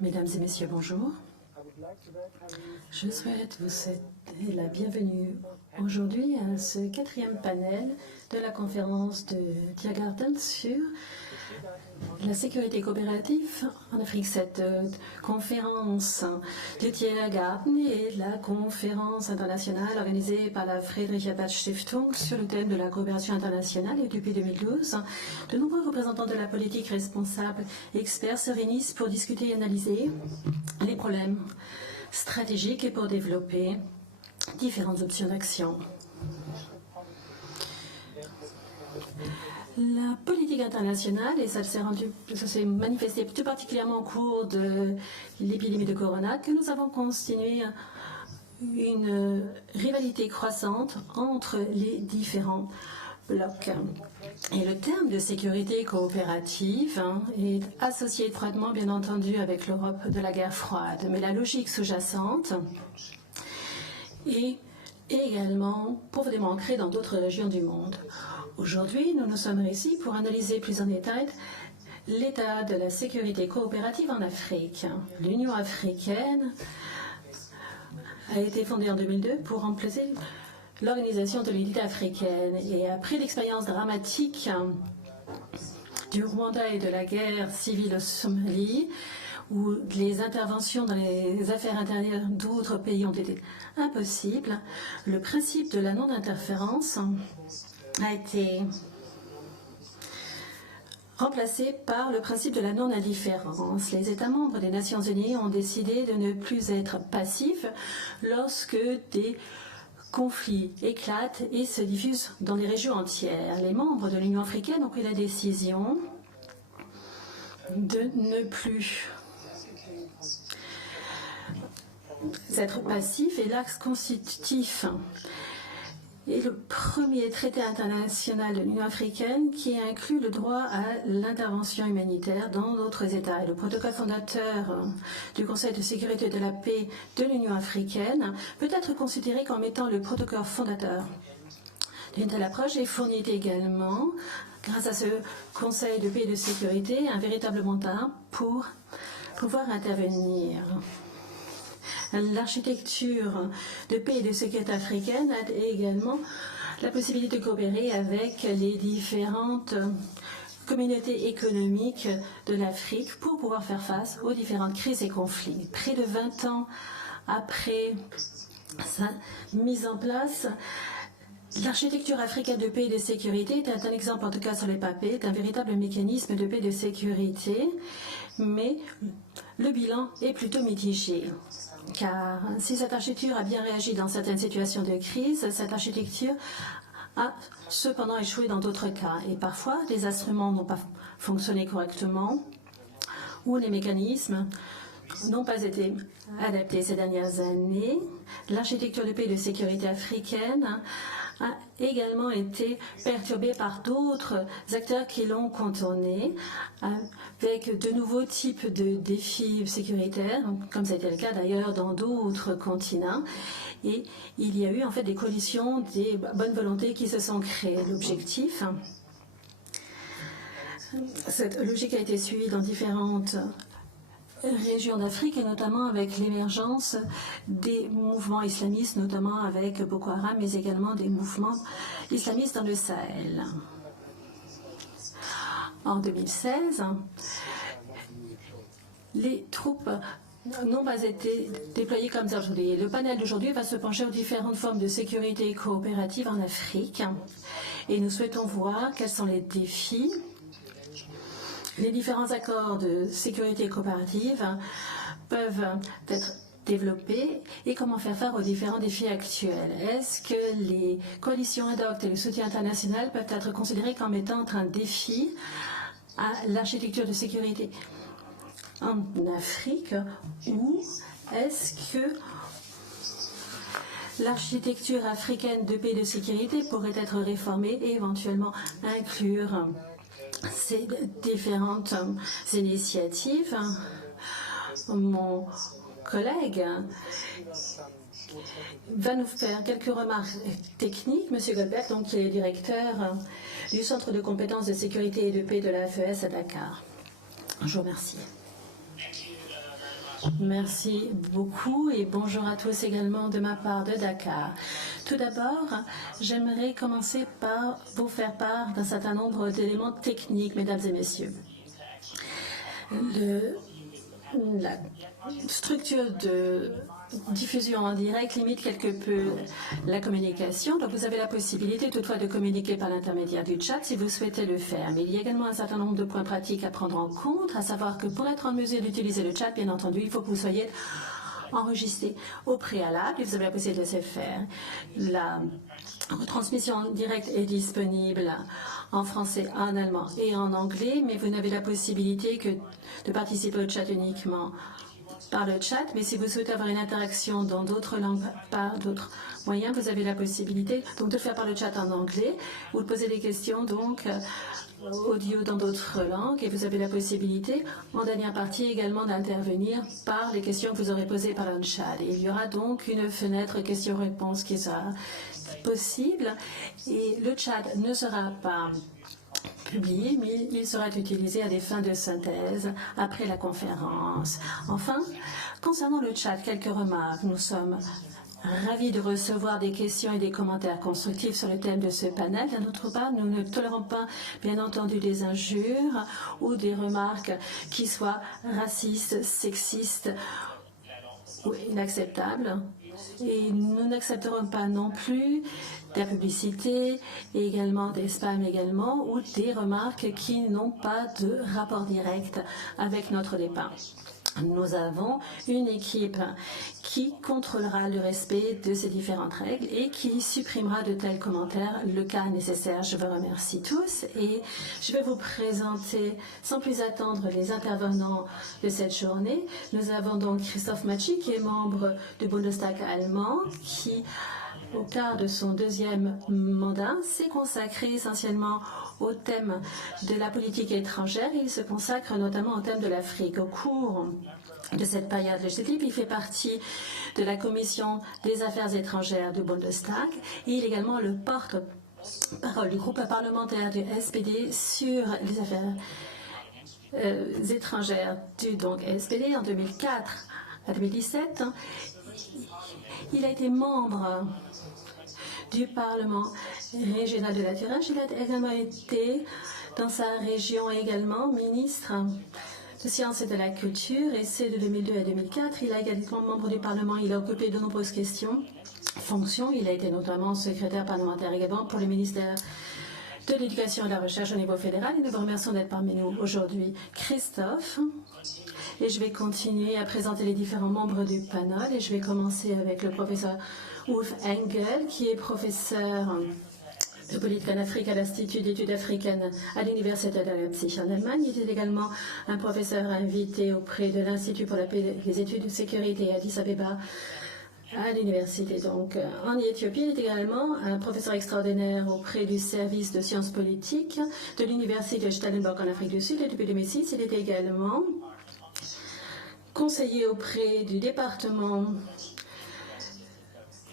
Mesdames et messieurs, bonjour. Je souhaite vous souhaiter la bienvenue aujourd'hui à ce 4e panel de la conférence de Tiergarten sur la sécurité coopérative en Afrique. Cette conférence de Tiergarten est la conférence internationale organisée par la Friedrich-Ebert-Stiftung sur le thème de la coopération internationale. Et depuis 2012, de nombreux représentants de la politique responsable et experts se réunissent pour discuter et analyser les problèmes stratégiques et pour développer différentes options d'action. La politique internationale, et ça s'est manifesté tout particulièrement au cours de l'épidémie de Corona, que nous avons constitué une rivalité croissante entre les différents blocs. Et le terme de sécurité coopérative est associé étroitement, bien entendu, avec l'Europe de la guerre froide. Mais la logique sous-jacente est également profondément ancrée dans d'autres régions du monde. Aujourd'hui, nous nous sommes ici pour analyser plus en détail l'état de la sécurité coopérative en Afrique. L'Union africaine a été fondée en 2002 pour remplacer l'Organisation de l'unité africaine. Et après l'expérience dramatique du Rwanda et de la guerre civile au Somalie, où les interventions dans les affaires intérieures d'autres pays ont été impossibles, le principe de la non-interférence a été remplacé par le principe de la non-indifférence. Les États membres des Nations Unies ont décidé de ne plus être passifs lorsque des conflits éclatent et se diffusent dans des régions entières. Les membres de l'Union africaine ont pris la décision de ne plus être passifs, et l'axe constitutif est le premier traité international de l'Union africaine qui inclut le droit à l'intervention humanitaire dans d'autres États. Et le protocole fondateur du Conseil de sécurité et de la paix de l'Union africaine peut être considéré comme étant le protocole fondateur d'une telle approche et fournit également, grâce à ce Conseil de paix et de sécurité, un véritable mandat pour pouvoir intervenir. L'architecture de paix et de sécurité africaine a également la possibilité de coopérer avec les différentes communautés économiques de l'Afrique pour pouvoir faire face aux différentes crises et conflits. Près de 20 ans après sa mise en place, l'architecture africaine de paix et de sécurité est un exemple, en tout cas sur les papiers, d'un véritable mécanisme de paix et de sécurité, mais le bilan est plutôt mitigé. Car si cette architecture a bien réagi dans certaines situations de crise, cette architecture a cependant échoué dans d'autres cas. Et parfois, les instruments n'ont pas fonctionné correctement ou les mécanismes n'ont pas été adaptés ces dernières années. L'architecture de paix et de sécurité africaine a également été perturbée par d'autres acteurs qui l'ont contournée, avec de nouveaux types de défis sécuritaires, comme ça a été le cas d'ailleurs dans d'autres continents. Et il y a eu en fait des coalitions, des bonnes volontés qui se sont créées. L'objectif, cette logique a été suivie dans différentes régions d'Afrique, et notamment avec l'émergence des mouvements islamistes, notamment avec Boko Haram, mais également des mouvements islamistes dans le Sahel. En 2016, les troupes n'ont pas été déployées comme ça aujourd'hui. Le panel d'aujourd'hui va se pencher aux différentes formes de sécurité coopérative en Afrique, et nous souhaitons voir quels sont les défis. Les différents accords de sécurité coopérative peuvent être développés et comment faire face aux différents défis actuels. Est-ce que les coalitions ad hoc et le soutien international peuvent être considérés comme étant un défi à l'architecture de sécurité en Afrique, ou est-ce que l'architecture africaine de paix et de sécurité pourrait être réformée et éventuellement inclure ces différentes initiatives? Mon collègue va nous faire quelques remarques techniques. Monsieur Goldberg, donc, qui est le directeur du Centre de compétences de sécurité et de paix de la FES à Dakar. Je vous remercie. Merci beaucoup et bonjour à tous également de ma part de Dakar. Tout d'abord, j'aimerais commencer par vous faire part d'un certain nombre d'éléments techniques, mesdames et messieurs. La structure de diffusion en direct limite quelque peu la communication. Donc vous avez la possibilité toutefois de communiquer par l'intermédiaire du chat si vous souhaitez le faire. Mais il y a également un certain nombre de points pratiques à prendre en compte, à savoir que pour être en mesure d'utiliser le chat, bien entendu, il faut que vous soyez enregistré au préalable et vous avez la possibilité de laisser faire. La retransmission directe est disponible en français, en allemand et en anglais, mais vous n'avez la possibilité que de participer au chat uniquement par le chat, mais si vous souhaitez avoir une interaction dans d'autres langues, par d'autres moyens, vous avez la possibilité donc de le faire par le chat en anglais ou de poser des questions donc audio dans d'autres langues et vous avez la possibilité en dernière partie également d'intervenir par les questions que vous aurez posées par le chat. Et il y aura donc une fenêtre questions-réponses qui sera possible et le chat ne sera pas publié, mais il sera utilisé à des fins de synthèse après la conférence. Enfin, concernant le chat, quelques remarques. Nous sommes ravis de recevoir des questions et des commentaires constructifs sur le thème de ce panel. D'un autre part, nous ne tolérons pas, bien entendu, des injures ou des remarques qui soient racistes, sexistes ou inacceptables. Et nous n'accepterons pas non plus de la publicité et également des spams également ou des remarques qui n'ont pas de rapport direct avec notre débat. Nous avons une équipe qui contrôlera le respect de ces différentes règles et qui supprimera de tels commentaires le cas nécessaire. Je vous remercie tous et je vais vous présenter sans plus attendre les intervenants de cette journée. Nous avons donc Christoph Matschi qui est membre du Bundestag allemand qui au quart de son deuxième mandat, s'est consacré essentiellement au thème de la politique étrangère et il se consacre notamment au thème de l'Afrique. Au cours de cette période législative, il fait partie de la commission des affaires étrangères du Bundestag et il est également le porte-parole du groupe parlementaire du SPD sur les affaires étrangères du donc SPD en 2004 à 2017. Il a été membre du Parlement régional de la Thuringe. Il a également été, dans sa région également, ministre de Sciences et de la Culture, et c'est de 2002 à 2004. Il a également membre du Parlement. Il a occupé de nombreuses fonctions. Il a été notamment secrétaire parlementaire également pour le ministère de l'Éducation et de la Recherche au niveau fédéral. Et nous vous remercions d'être parmi nous aujourd'hui. Christophe. Et je vais continuer à présenter les différents membres du panel. Et je vais commencer avec le professeur Ulf Engel, qui est professeur de politique en Afrique à l'Institut d'études africaines à l'Université de Leipzig en Allemagne. Il est également un professeur invité auprès de l'Institut pour les études de sécurité à Addis Abeba à l'université. Donc, en Éthiopie, il est également un professeur extraordinaire auprès du service de sciences politiques de l'Université de Stellenbosch en Afrique du Sud. Et depuis 2006, il est également conseiller auprès du département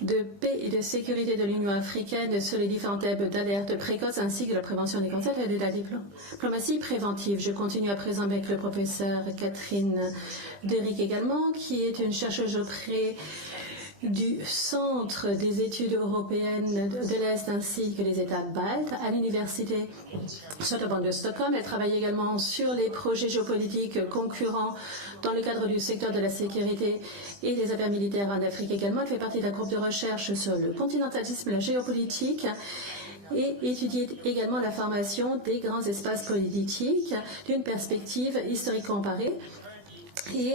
de paix et de sécurité de l'Union africaine sur les différents thèmes d'alerte précoce ainsi que la prévention des cancers et de la diplomatie préventive. Je continue à présent avec le professeur Catherine Derick également, qui est une chercheuse auprès du Centre des études européennes de l'Est ainsi que les États baltes à l'Université Sorbonne de Stockholm. Elle travaille également sur les projets géopolitiques concurrents dans le cadre du secteur de la sécurité et des affaires militaires en Afrique également. Elle fait partie d'un groupe de recherche sur le continentalisme, la géopolitique et étudie également la formation des grands espaces politiques d'une perspective historique comparée. Et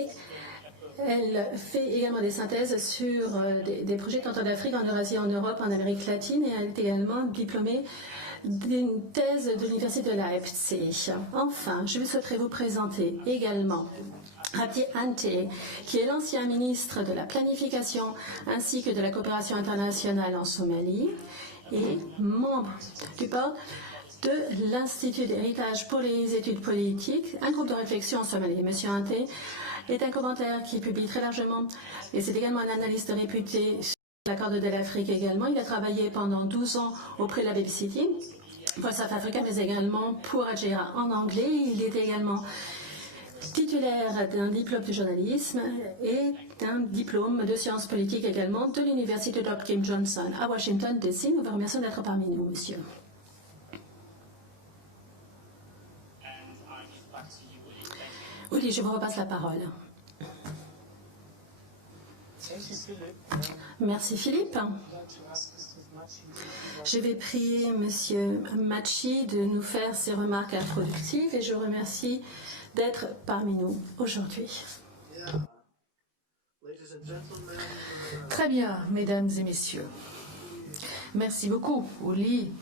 elle fait également des synthèses sur des projets tant en Afrique, en Eurasie, en Europe, en Amérique latine et elle est également diplômée d'une thèse de l'Université de Leipzig. Enfin, je souhaiterais vous présenter également Abdi Ante, qui est l'ancien ministre de la Planification ainsi que de la coopération internationale en Somalie et membre du board de l'Institut d'héritage pour les études politiques, un groupe de réflexion en Somalie. Monsieur Ante est un commentaire qui publie très largement et c'est également un analyste réputé sur la Corne de l'Afrique également. Il a travaillé pendant 12 ans auprès de la BBC pour South Africa, mais également pour Al Jazeera en anglais. Il est également titulaire d'un diplôme de journalisme et d'un diplôme de sciences politiques également de l'université Hopkins Johnson à Washington DC. Nous vous remercions d'être parmi nous, monsieur. Oui, je vous repasse la parole. Merci Philippe. Je vais prier monsieur Machi de nous faire ses remarques introductives et je vous remercie d'être parmi nous aujourd'hui. Très bien, mesdames et messieurs. Merci beaucoup, Oli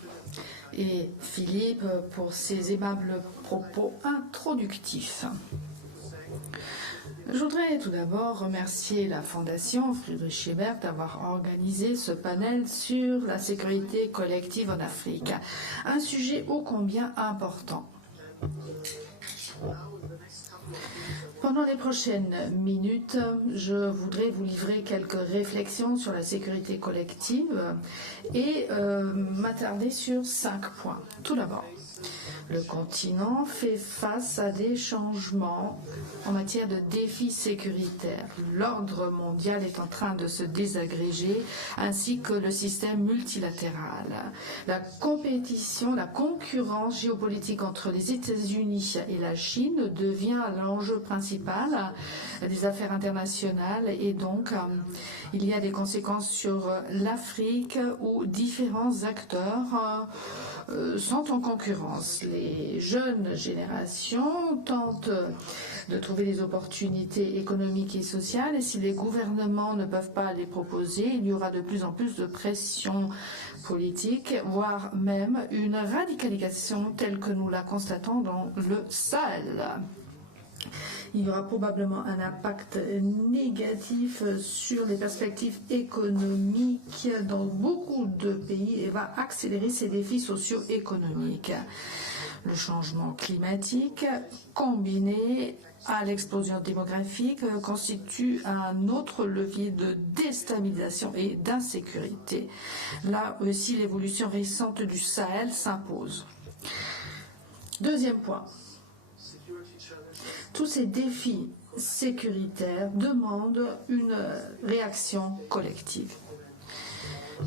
et Philippe, pour ces aimables propos introductifs. Je voudrais tout d'abord remercier la Fondation Friedrich Ebert d'avoir organisé ce panel sur la sécurité collective en Afrique, un sujet ô combien important. Pendant les prochaines minutes, je voudrais vous livrer quelques réflexions sur la sécurité collective et m'attarder sur 5 points. Tout d'abord, le continent fait face à des changements en matière de défis sécuritaires. L'ordre mondial est en train de se désagréger, ainsi que le système multilatéral. La compétition, la concurrence géopolitique entre les États-Unis et la Chine devient l'enjeu principal des affaires internationales et donc il y a des conséquences sur l'Afrique où différents acteurs sont en concurrence. Les jeunes générations tentent de trouver des opportunités économiques et sociales et si les gouvernements ne peuvent pas les proposer, il y aura de plus en plus de pression politique, voire même une radicalisation telle que nous la constatons dans le Sahel. Il y aura probablement un impact négatif sur les perspectives économiques dans beaucoup de pays et va accélérer ces défis socio-économiques. Le changement climatique combiné à l'explosion démographique constitue un autre levier de déstabilisation et d'insécurité. Là aussi, l'évolution récente du Sahel s'impose. Deuxième point. Tous ces défis sécuritaires demandent une réaction collective.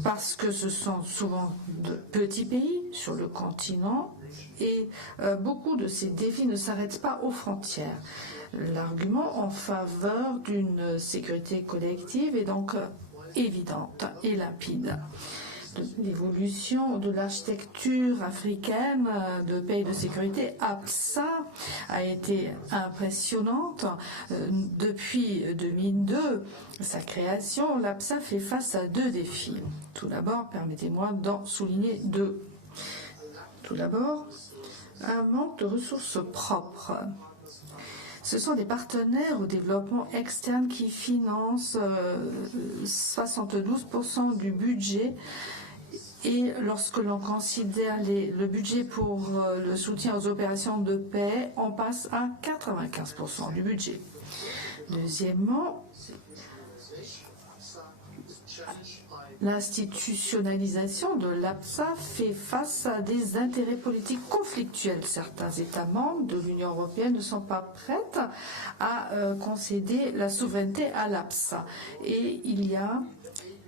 Parce que ce sont souvent de petits pays sur le continent et beaucoup de ces défis ne s'arrêtent pas aux frontières. L'argument en faveur d'une sécurité collective est donc évidente et limpide. L'évolution de l'architecture africaine de paix et de sécurité, APSA, a été impressionnante. Depuis 2002, sa création, l'APSA fait face à 2 défis. Tout d'abord, permettez-moi d'en souligner 2. Tout d'abord, un manque de ressources propres. Ce sont des partenaires au développement externe qui financent 72% du budget. Et lorsque l'on considère le budget pour le soutien aux opérations de paix, on passe à 95% du budget. Deuxièmement, l'institutionnalisation de l'APSA fait face à des intérêts politiques conflictuels. Certains États membres de l'Union européenne ne sont pas prêts à concéder la souveraineté à l'APSA. Et il y a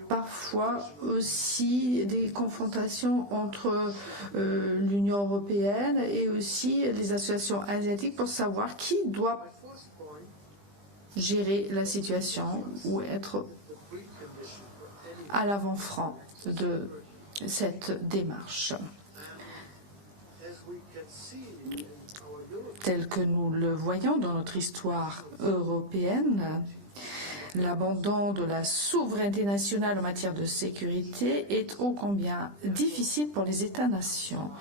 parfois aussi des confrontations entre l'Union européenne et aussi les associations asiatiques pour savoir qui doit gérer la situation ou être à l'avant-front de cette démarche. Tel que nous le voyons dans notre histoire européenne, l'abandon de la souveraineté nationale en matière de sécurité est ô combien difficile pour les États-nations.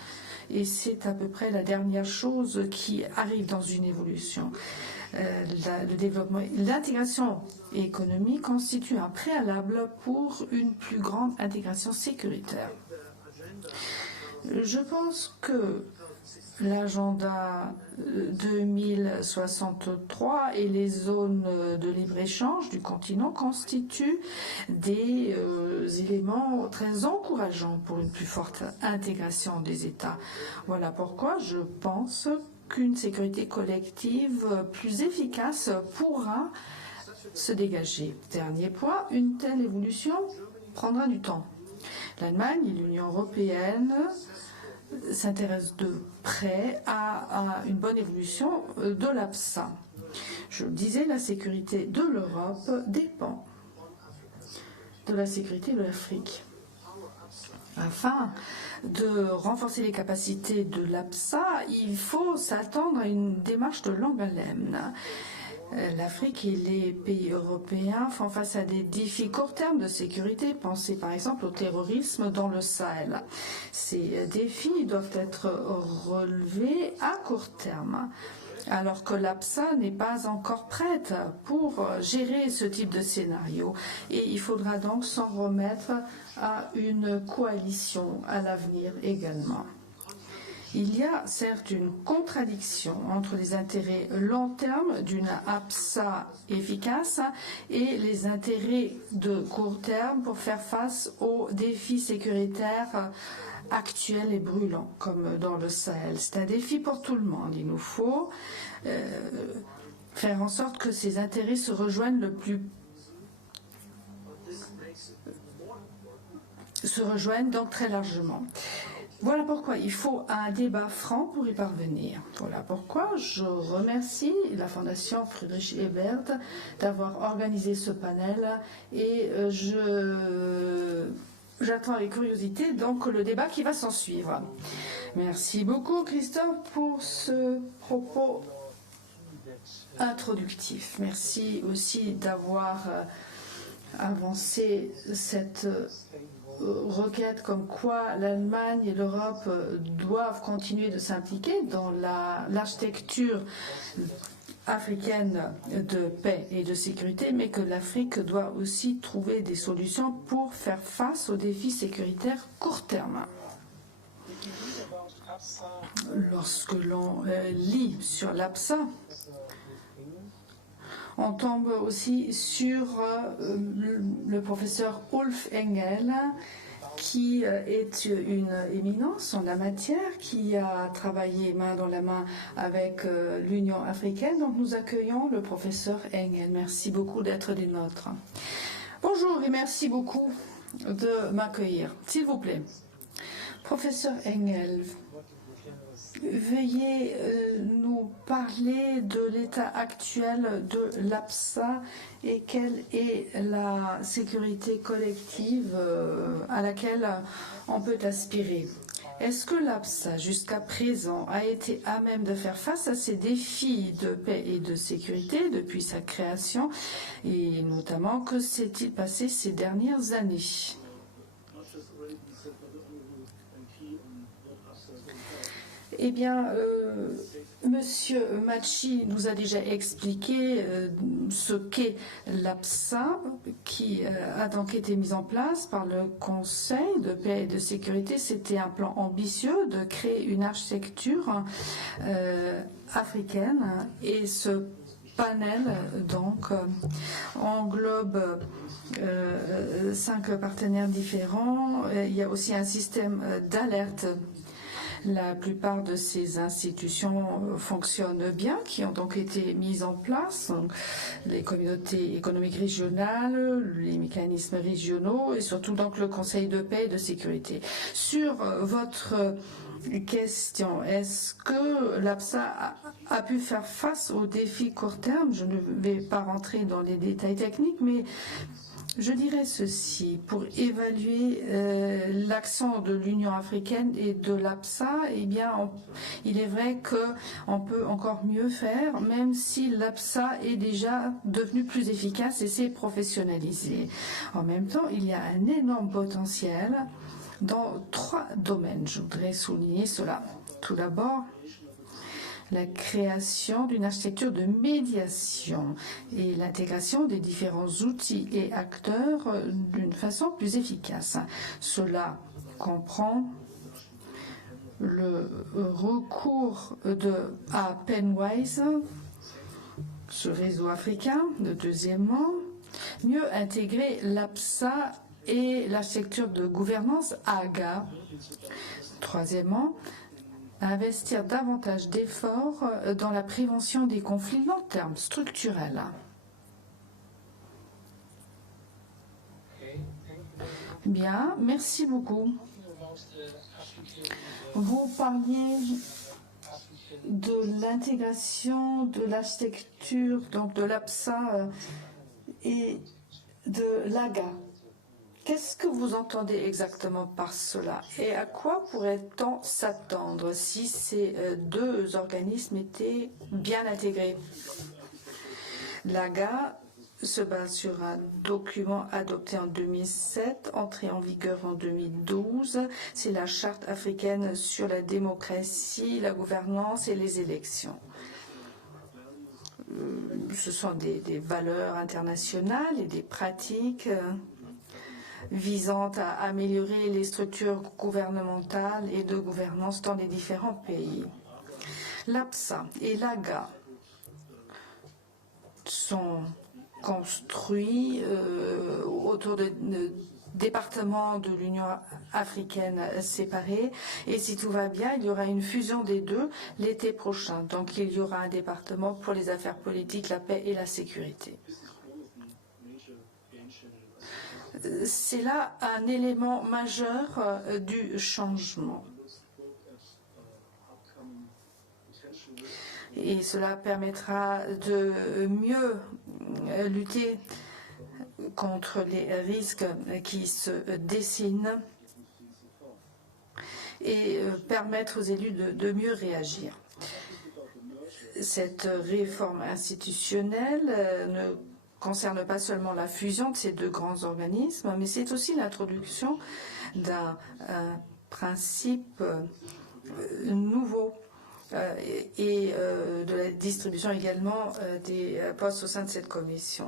Et c'est à peu près la dernière chose qui arrive dans une évolution. Le développement, l'intégration économique constitue un préalable pour une plus grande intégration sécuritaire. Je pense que l'agenda 2063 et les zones de libre-échange du continent constituent des éléments très encourageants pour une plus forte intégration des États. Voilà pourquoi je pense qu'une sécurité collective plus efficace pourra se dégager. Dernier point, une telle évolution prendra du temps. L'Allemagne et l'Union européenne s'intéressent de près à une bonne évolution de l'APSA. Je le disais, la sécurité de l'Europe dépend de la sécurité de l'Afrique. Afin de renforcer les capacités de l'APSA, il faut s'attendre à une démarche de longue haleine. L'Afrique et les pays européens font face à des défis court terme de sécurité. Pensez par exemple au terrorisme dans le Sahel. Ces défis doivent être relevés à court terme, alors que l'APSA n'est pas encore prête pour gérer ce type de scénario. Et il faudra donc s'en remettre à une coalition à l'avenir également. Il y a certes une contradiction entre les intérêts long terme d'une APSA efficace et les intérêts de court terme pour faire face aux défis sécuritaires actuels et brûlants, comme dans le Sahel. C'est un défi pour tout le monde. Il nous faut faire en sorte que ces intérêts se rejoignent donc très largement. Voilà pourquoi il faut un débat franc pour y parvenir. Voilà pourquoi je remercie la Fondation Friedrich Ebert d'avoir organisé ce panel et j'attends avec curiosité donc le débat qui va s'en suivre. Merci beaucoup Christophe pour ce propos introductif. Merci aussi d'avoir avancé cette requête comme quoi l'Allemagne et l'Europe doivent continuer de s'impliquer dans l'architecture africaine de paix et de sécurité, mais que l'Afrique doit aussi trouver des solutions pour faire face aux défis sécuritaires court terme. Lorsque l'on lit sur l'APSA, on tombe aussi sur le professeur Ulf Engel, qui est une éminence en la matière, qui a travaillé main dans la main avec l'Union africaine. Donc nous accueillons le professeur Engel. Merci beaucoup d'être des nôtres. Bonjour et merci beaucoup de m'accueillir. S'il vous plaît, professeur Engel, veuillez nous parler de l'état actuel de l'APSA et quelle est la sécurité collective à laquelle on peut aspirer. Est-ce que l'APSA, jusqu'à présent, a été à même de faire face à ces défis de paix et de sécurité depuis sa création, et notamment que s'est-il passé ces dernières années ? Eh bien, Monsieur Machi nous a déjà expliqué ce qu'est l'APSA, qui a donc été mise en place par le Conseil de paix et de sécurité. C'était un plan ambitieux de créer une architecture africaine, et ce panel donc englobe 5 partenaires différents. Il y a aussi un système d'alerte. La plupart de ces institutions fonctionnent bien, qui ont donc été mises en place, donc les communautés économiques régionales, les mécanismes régionaux et surtout donc le Conseil de paix et de sécurité. Sur votre question, est-ce que l'APSA a pu faire face aux défis court terme? Je ne vais pas rentrer dans les détails techniques, mais je dirais ceci, pour évaluer l'action de l'Union africaine et de l'APSA, eh bien, il est vrai qu'on peut encore mieux faire, même si l'APSA est déjà devenue plus efficace et s'est professionnalisée. En même temps, il y a un énorme potentiel dans 3 domaines. Je voudrais souligner cela. Tout d'abord, la création d'une architecture de médiation et l'intégration des différents outils et acteurs d'une façon plus efficace. Cela comprend le recours à Penwise, ce réseau africain. Deuxièmement, mieux intégrer l'APSA et l'architecture de gouvernance AGA. Troisièmement, investir davantage d'efforts dans la prévention des conflits long terme, structurels. Bien, merci beaucoup. Vous parliez de l'intégration de l'architecture, donc de l'APSA et de l'AGA. Qu'est-ce que vous entendez exactement par cela et à quoi pourrait-on s'attendre si ces deux organismes étaient bien intégrés? L'AGA se base sur un document adopté en 2007, entré en vigueur en 2012. C'est la Charte africaine sur la démocratie, la gouvernance et les élections. Ce sont des valeurs internationales et des pratiques visant à améliorer les structures gouvernementales et de gouvernance dans les différents pays. L'APSA et l'AGA sont construits autour de départements de l'Union africaine séparés. Et si tout va bien, il y aura une fusion des deux l'été prochain. Donc il y aura un département pour les affaires politiques, la paix et la sécurité. C'est là un élément majeur du changement. Et cela permettra de mieux lutter contre les risques qui se dessinent et permettre aux élus de mieux réagir. Cette réforme institutionnelle ne concerne pas seulement la fusion de ces deux grands organismes, mais c'est aussi l'introduction d'un principe nouveau et de la distribution également des postes au sein de cette commission.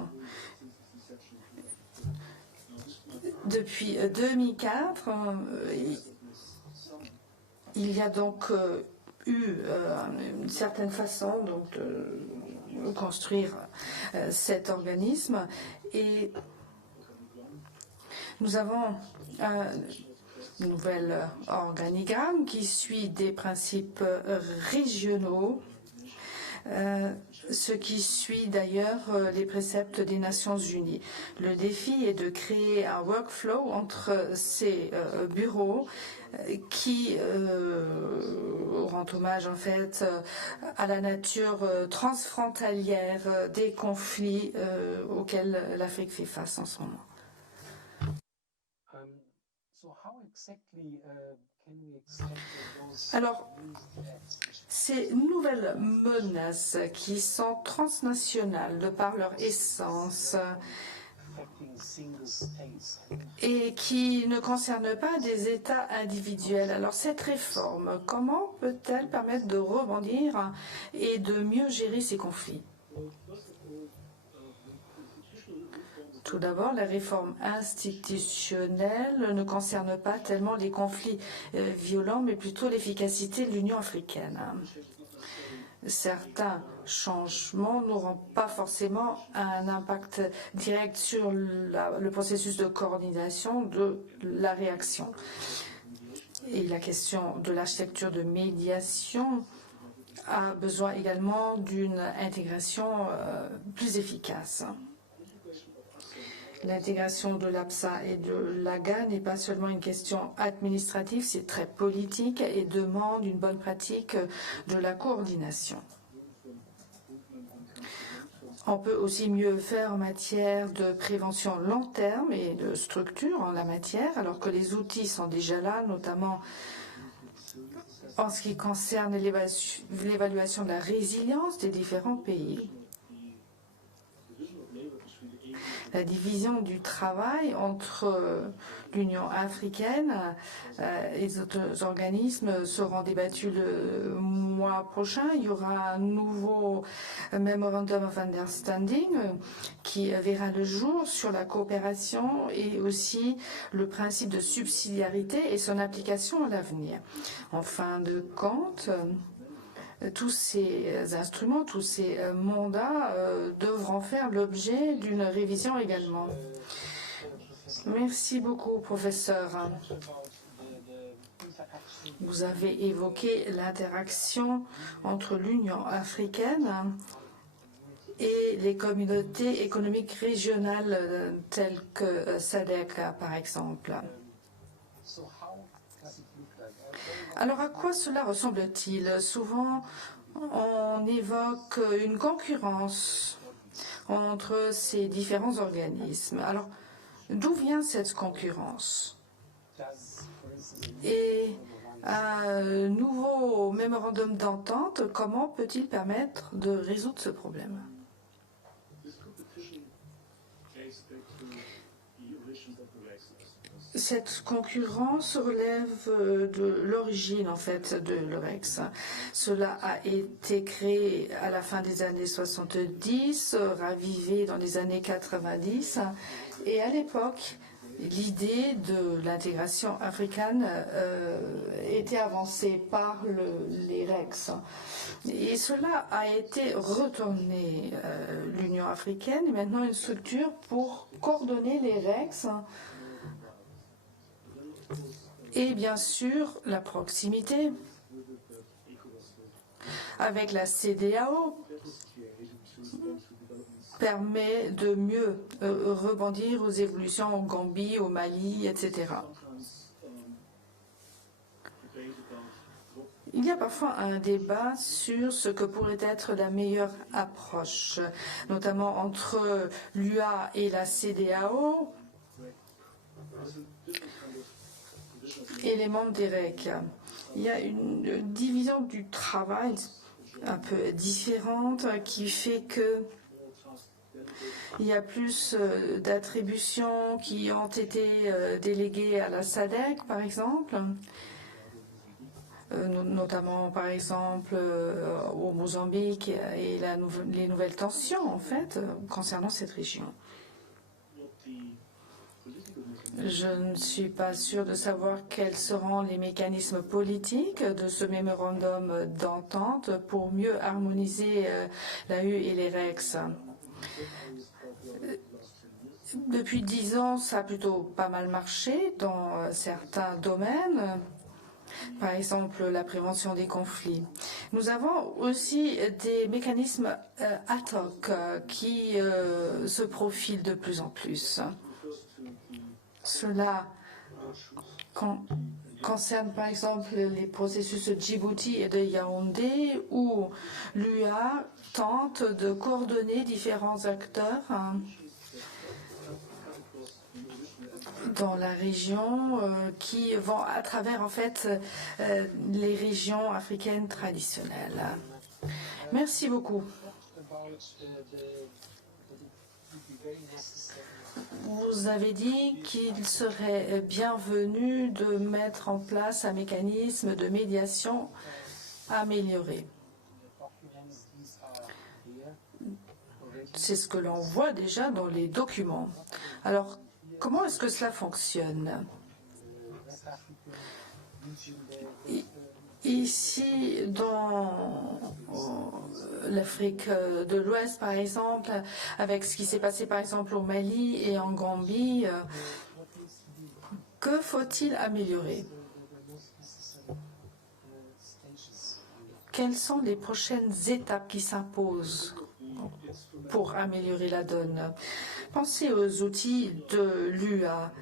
Depuis 2004, il y a donc eu une certaine façon donc, de construire cet organisme et nous avons un nouvel organigramme qui suit des principes régionaux, ce qui suit d'ailleurs les préceptes des Nations Unies. Le défi est de créer un workflow entre ces bureaux qui rend hommage en fait à la nature transfrontalière des conflits auxquels l'Afrique fait face en ce moment. Alors, ces nouvelles menaces qui sont transnationales de par leur essence et qui ne concernent pas des États individuels. Alors cette réforme, comment peut-elle permettre de rebondir et de mieux gérer ces conflits? Tout d'abord, la réforme institutionnelle ne concerne pas tellement les conflits violents, mais plutôt l'efficacité de l'Union africaine. Certains changements n'auront pas forcément un impact direct sur le processus de coordination de la réaction. Et la question de l'architecture de médiation a besoin également d'une intégration plus efficace. L'intégration de l'APSA et de l'AGA n'est pas seulement une question administrative, c'est très politique et demande une bonne pratique de la coordination. On peut aussi mieux faire en matière de prévention long terme et de structure en la matière, alors que les outils sont déjà là, notamment en ce qui concerne l'évaluation de la résilience des différents pays. La division du travail entre l'Union africaine et les autres organismes seront débattus le mois prochain. Il y aura un nouveau Memorandum of Understanding qui verra le jour sur la coopération et aussi le principe de subsidiarité et son application à l'avenir. En fin de compte, tous ces instruments, tous ces mandats devront faire l'objet d'une révision également. Merci beaucoup, professeur. Vous avez évoqué l'interaction entre l'Union africaine et les communautés économiques régionales telles que SADC, par exemple. Alors, à quoi cela ressemble-t-il? Souvent, on évoque une concurrence entre ces différents organismes. Alors, d'où vient cette concurrence? Et un nouveau mémorandum d'entente, comment peut-il permettre de résoudre ce problème? Cette concurrence relève de l'origine, en fait, de l'Eurex. Cela a été créé à la fin des années 70, ravivé dans les années 90. Et à l'époque, l'idée de l'intégration africaine était avancée par les REX. Et cela a été retourné. L'Union africaine est maintenant une structure pour coordonner les REX. Et bien sûr, la proximité avec la CEDEAO permet de mieux rebondir aux évolutions en Gambie, au Mali, etc. Il y a parfois un débat sur ce que pourrait être la meilleure approche, notamment entre l'UA et la CEDEAO et les membres des REC. Il y a une division du travail un peu différente qui fait que il y a plus d'attributions qui ont été déléguées à la SADC, par exemple, notamment, par exemple, au Mozambique et les nouvelles tensions, en fait, concernant cette région. Je ne suis pas sûre de savoir quels seront les mécanismes politiques de ce mémorandum d'entente pour mieux harmoniser l'AU et les REX. Depuis 10 ans, ça a plutôt pas mal marché dans certains domaines, par exemple la prévention des conflits. Nous avons aussi des mécanismes ad hoc qui se profilent de plus en plus. Cela concerne par exemple les processus de Djibouti et de Yaoundé où l'UA tente de coordonner différents acteurs dans la région qui vont à travers en fait les régions africaines traditionnelles. Merci beaucoup. Vous avez dit qu'il serait bienvenu de mettre en place un mécanisme de médiation amélioré. C'est ce que l'on voit déjà dans les documents. Alors, comment est-ce que cela fonctionne? Ici, dans l'Afrique de l'Ouest, par exemple, avec ce qui s'est passé, par exemple, au Mali et en Gambie, que faut-il améliorer? Quelles sont les prochaines étapes qui s'imposent pour améliorer la donne? Pensez aux outils de l'UA,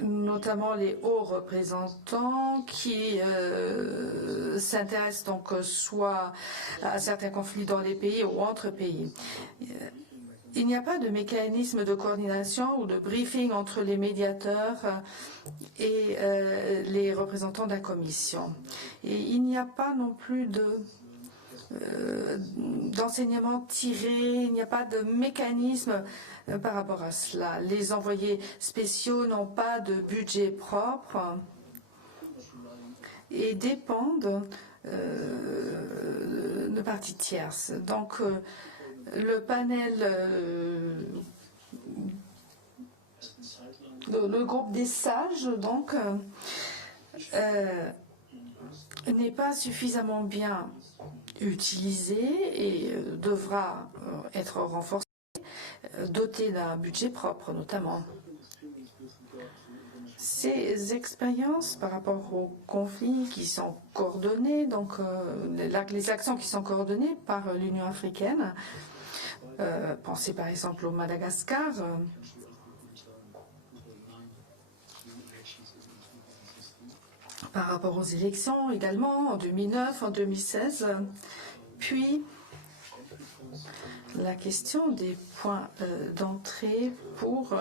notamment les hauts représentants qui s'intéressent donc soit à certains conflits dans les pays ou entre pays. Il n'y a pas de mécanisme de coordination ou de briefing entre les médiateurs et les représentants de la Commission. Et il n'y a pas non plus d'enseignement tiré, il n'y a pas de mécanisme par rapport à cela. Les envoyés spéciaux n'ont pas de budget propre et dépendent de parties tierces. Donc, le panel, le groupe des sages, donc, n'est pas suffisamment bien utilisé et devra être renforcé, doté d'un budget propre notamment. Ces expériences par rapport aux conflits qui sont coordonnés, donc les actions qui sont coordonnées par l'Union africaine, pensez par exemple au Madagascar, par rapport aux élections également en 2009, en 2016, puis la question des points d'entrée pour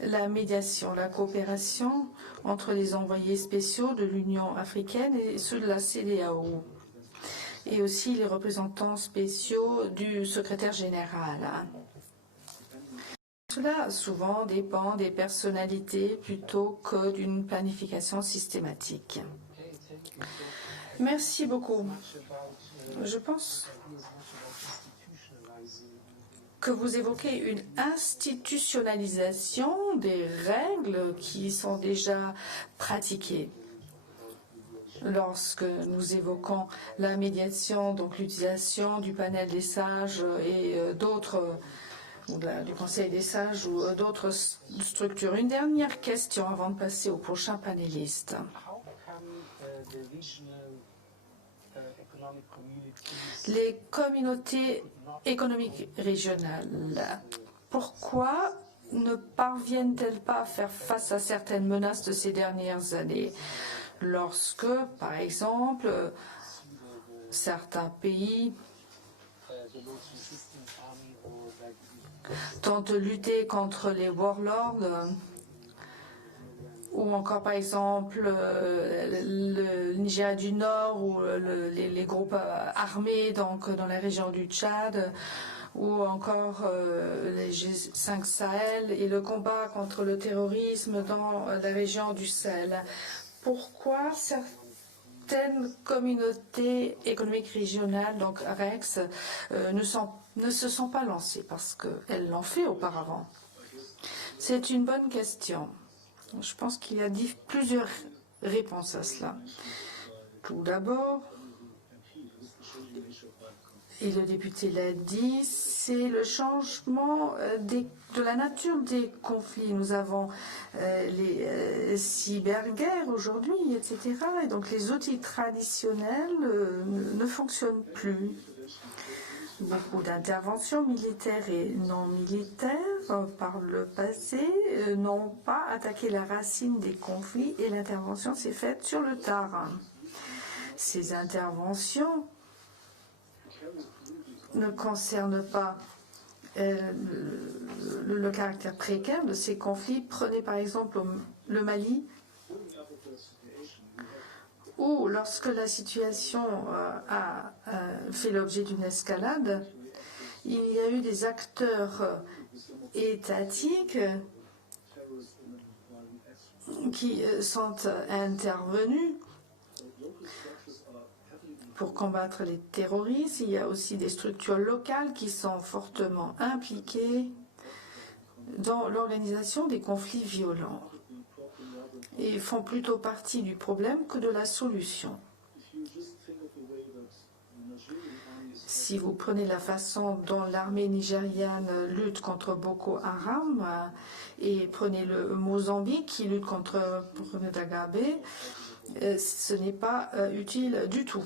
la médiation, la coopération entre les envoyés spéciaux de l'Union africaine et ceux de la CEDEAO, et aussi les représentants spéciaux du secrétaire général. Cela souvent dépend des personnalités plutôt que d'une planification systématique. Merci beaucoup. Je pense que vous évoquez une institutionnalisation des règles qui sont déjà pratiquées. Lorsque nous évoquons la médiation, donc l'utilisation du panel des sages et d'autres, du Conseil des sages ou d'autres structures. Une dernière question avant de passer au prochain panéliste. Les communautés économiques régionales, pourquoi ne parviennent-elles pas à faire face à certaines menaces de ces dernières années? Lorsque, par exemple, certains pays tentent de lutter contre les warlords, ou encore par exemple le Nigeria du Nord ou les groupes armés donc, dans la région du Tchad, ou encore les G5 Sahel et le combat contre le terrorisme dans la région du Sahel. Pourquoi certaines communautés économiques régionales, donc REX, ne se sont pas lancées parce qu'elles l'ont fait auparavant? C'est une bonne question. Je pense qu'il y a plusieurs réponses à cela. Tout d'abord, et le député l'a dit, c'est le changement de la nature des conflits. Nous avons les cyberguerres aujourd'hui, etc. Et donc les outils traditionnels ne fonctionnent plus. Beaucoup d'interventions militaires et non militaires par le passé n'ont pas attaqué la racine des conflits et l'intervention s'est faite sur le tard. Ces interventions ne concernent pas le caractère précaire de ces conflits. Prenez par exemple le Mali, où lorsque la situation a fait l'objet d'une escalade, il y a eu des acteurs étatiques qui sont intervenus pour combattre les terroristes. Il y a aussi des structures locales qui sont fortement impliquées dans l'organisation des conflits violents et font plutôt partie du problème que de la solution. Si vous prenez la façon dont l'armée nigériane lutte contre Boko Haram et prenez le Mozambique qui lutte contre Dagabe, ce n'est pas utile du tout.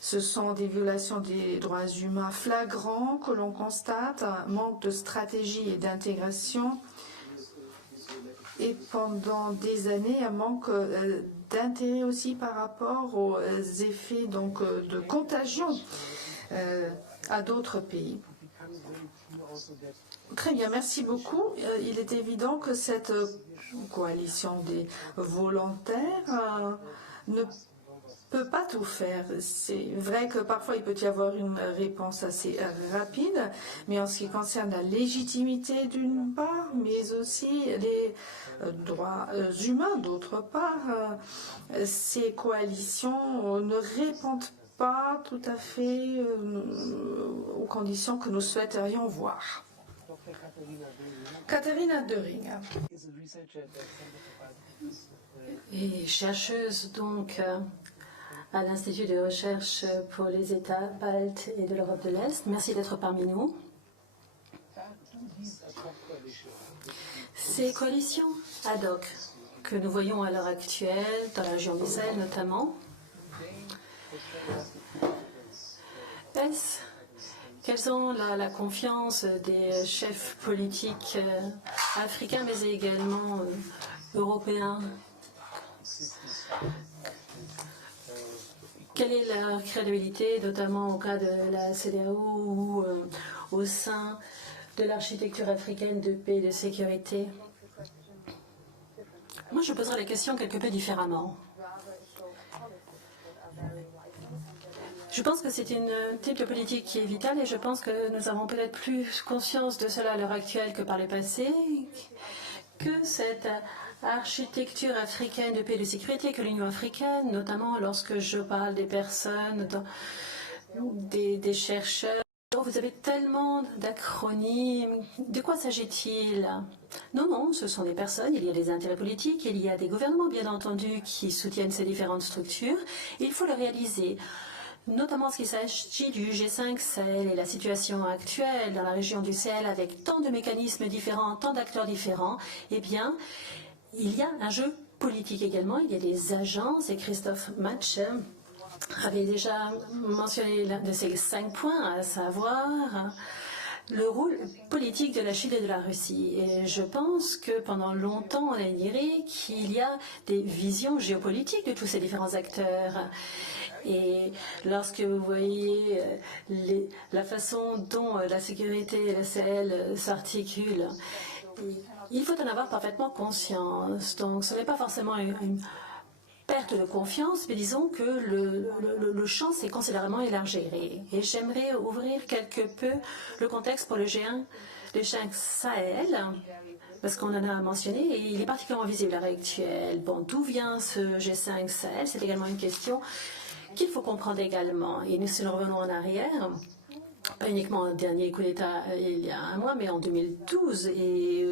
Ce sont des violations des droits humains flagrants que l'on constate, un manque de stratégie et d'intégration, et pendant des années, un manque d'intérêt aussi par rapport aux effets donc, de contagion à d'autres pays. Très bien, merci beaucoup. Il est évident que cette coalition des volontaires ne peut pas tout faire. C'est vrai que parfois il peut y avoir une réponse assez rapide, mais en ce qui concerne la légitimité d'une part, mais aussi les droits humains d'autre part, ces coalitions ne répondent pas tout à fait aux conditions que nous souhaiterions voir. Katharina Döring. Et chercheuse donc à l'Institut de recherche pour les États baltes et de l'Europe de l'Est. Merci d'être parmi nous. Ces coalitions ad hoc que nous voyons à l'heure actuelle, dans la région du Sahel notamment, qu'elles ont la confiance des chefs politiques africains, mais également européens? Quelle est leur crédibilité, notamment au cas de la CEDEAO ou au sein de l'architecture africaine de paix et de sécurité? Moi, je poserai la question quelque peu différemment. Je pense que c'est une type de politique qui est vitale et je pense que nous avons peut-être plus conscience de cela à l'heure actuelle que par le passé, que cette architecture africaine de paix et de sécurité, que l'Union africaine, notamment lorsque je parle des personnes, des chercheurs. Vous avez tellement d'acronymes. De quoi s'agit-il? Non, ce sont des personnes, il y a des intérêts politiques, il y a des gouvernements, bien entendu, qui soutiennent ces différentes structures. Il faut le réaliser. Notamment en ce qui s'agit du G5 Sahel et la situation actuelle dans la région du Sahel avec tant de mécanismes différents, tant d'acteurs différents, eh bien, il y a un jeu politique également, il y a des agences et Christophe Match avait déjà mentionné l'un de ces 5 points, à savoir le rôle politique de la Chine et de la Russie. Et je pense que pendant longtemps, on a ignoré qu'il y a des visions géopolitiques de tous ces différents acteurs. Et lorsque vous voyez la façon dont la sécurité et le Sahel s'articulent, il faut en avoir parfaitement conscience. Donc ce n'est pas forcément une perte de confiance, mais disons que le champ s'est considérablement élargi. Et j'aimerais ouvrir quelque peu le contexte pour le G1, le G5 Sahel, parce qu'on en a mentionné, et il est particulièrement visible à l'heure actuelle. Bon, d'où vient ce G5 Sahel? C'est également une question qu'il faut comprendre également. Et si nous revenons en arrière, pas uniquement au dernier coup d'État il y a un mois, mais en 2012, et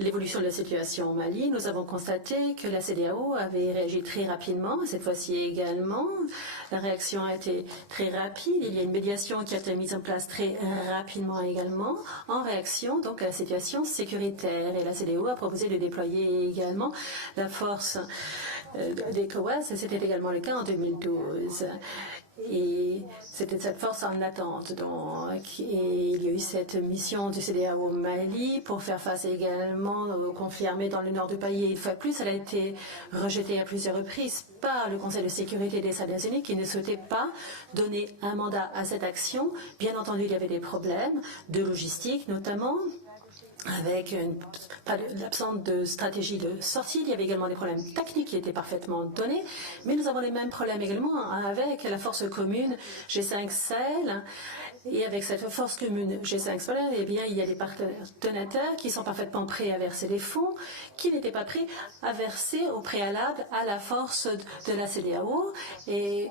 l'évolution de la situation au Mali, nous avons constaté que la CEDEAO avait réagi très rapidement. Cette fois-ci également, la réaction a été très rapide. Il y a une médiation qui a été mise en place très rapidement également, en réaction donc à la situation sécuritaire. Et la CEDEAO a proposé de déployer également la force d'ECOWAS, et c'était également le cas en 2012. Et c'était cette force en attente. Donc, et il y a eu cette mission du CEDEAO au Mali pour faire face également au conflit armé dans le nord du pays. Et une fois de plus, elle a été rejetée à plusieurs reprises par le Conseil de sécurité des Nations Unies qui ne souhaitait pas donner un mandat à cette action. Bien entendu, il y avait des problèmes de logistique notamment, avec l'absence de stratégie de sortie. Il y avait également des problèmes techniques qui étaient parfaitement donnés, mais nous avons les mêmes problèmes également avec la force commune G5 Sahel. Et avec cette force commune G5 Sahel, eh bien, il y a des partenaires donateurs qui sont parfaitement prêts à verser des fonds, qui n'étaient pas prêts à verser au préalable à la force de la CEDEAO. Et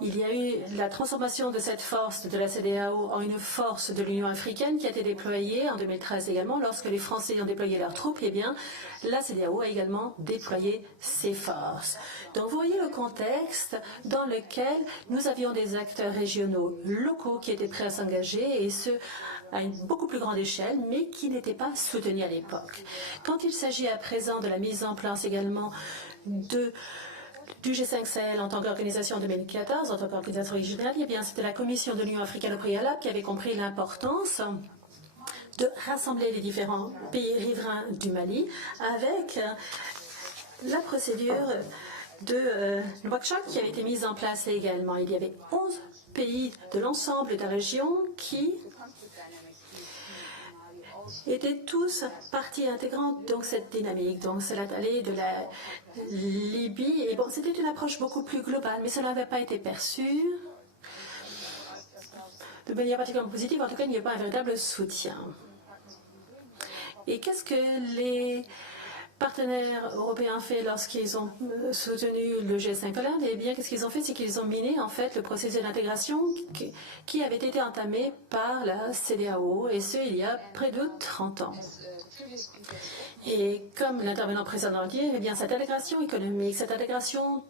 il y a eu la transformation de cette force de la CEDEAO en une force de l'Union africaine qui a été déployée en 2013 également. Lorsque les Français ont déployé leurs troupes, eh bien, la CEDEAO a également déployé ses forces. Donc vous voyez le contexte dans lequel nous avions des acteurs régionaux locaux qui étaient prêts à s'engager, et ce à une beaucoup plus grande échelle, mais qui n'étaient pas soutenus à l'époque. Quand il s'agit à présent de la mise en place également du G5 Sahel en tant qu'organisation en 2014, en tant qu'organisation régionale, eh bien, c'était la Commission de l'Union africaine au préalable qui avait compris l'importance de rassembler les différents pays riverains du Mali avec la procédure de Nouakchott qui avait été mise en place également. Il y avait 11 pays de l'ensemble de la région qui étaient tous partie intégrante donc cette dynamique. Donc c'est allée de la Libye. Et bon, c'était une approche beaucoup plus globale, mais cela n'avait pas été perçu de manière particulièrement positive. En tout cas, il n'y a pas un véritable soutien. Et qu'est-ce que les partenaires européens ont fait lorsqu'ils ont soutenu le G5 Sahel? Eh bien, qu'est-ce qu'ils ont fait? C'est qu'ils ont miné en fait le processus d'intégration qui avait été entamé par la CEDEAO, et ce, il y a près de 30 ans. Et comme l'intervenant précédent dit, eh bien, cette intégration économique, cette intégration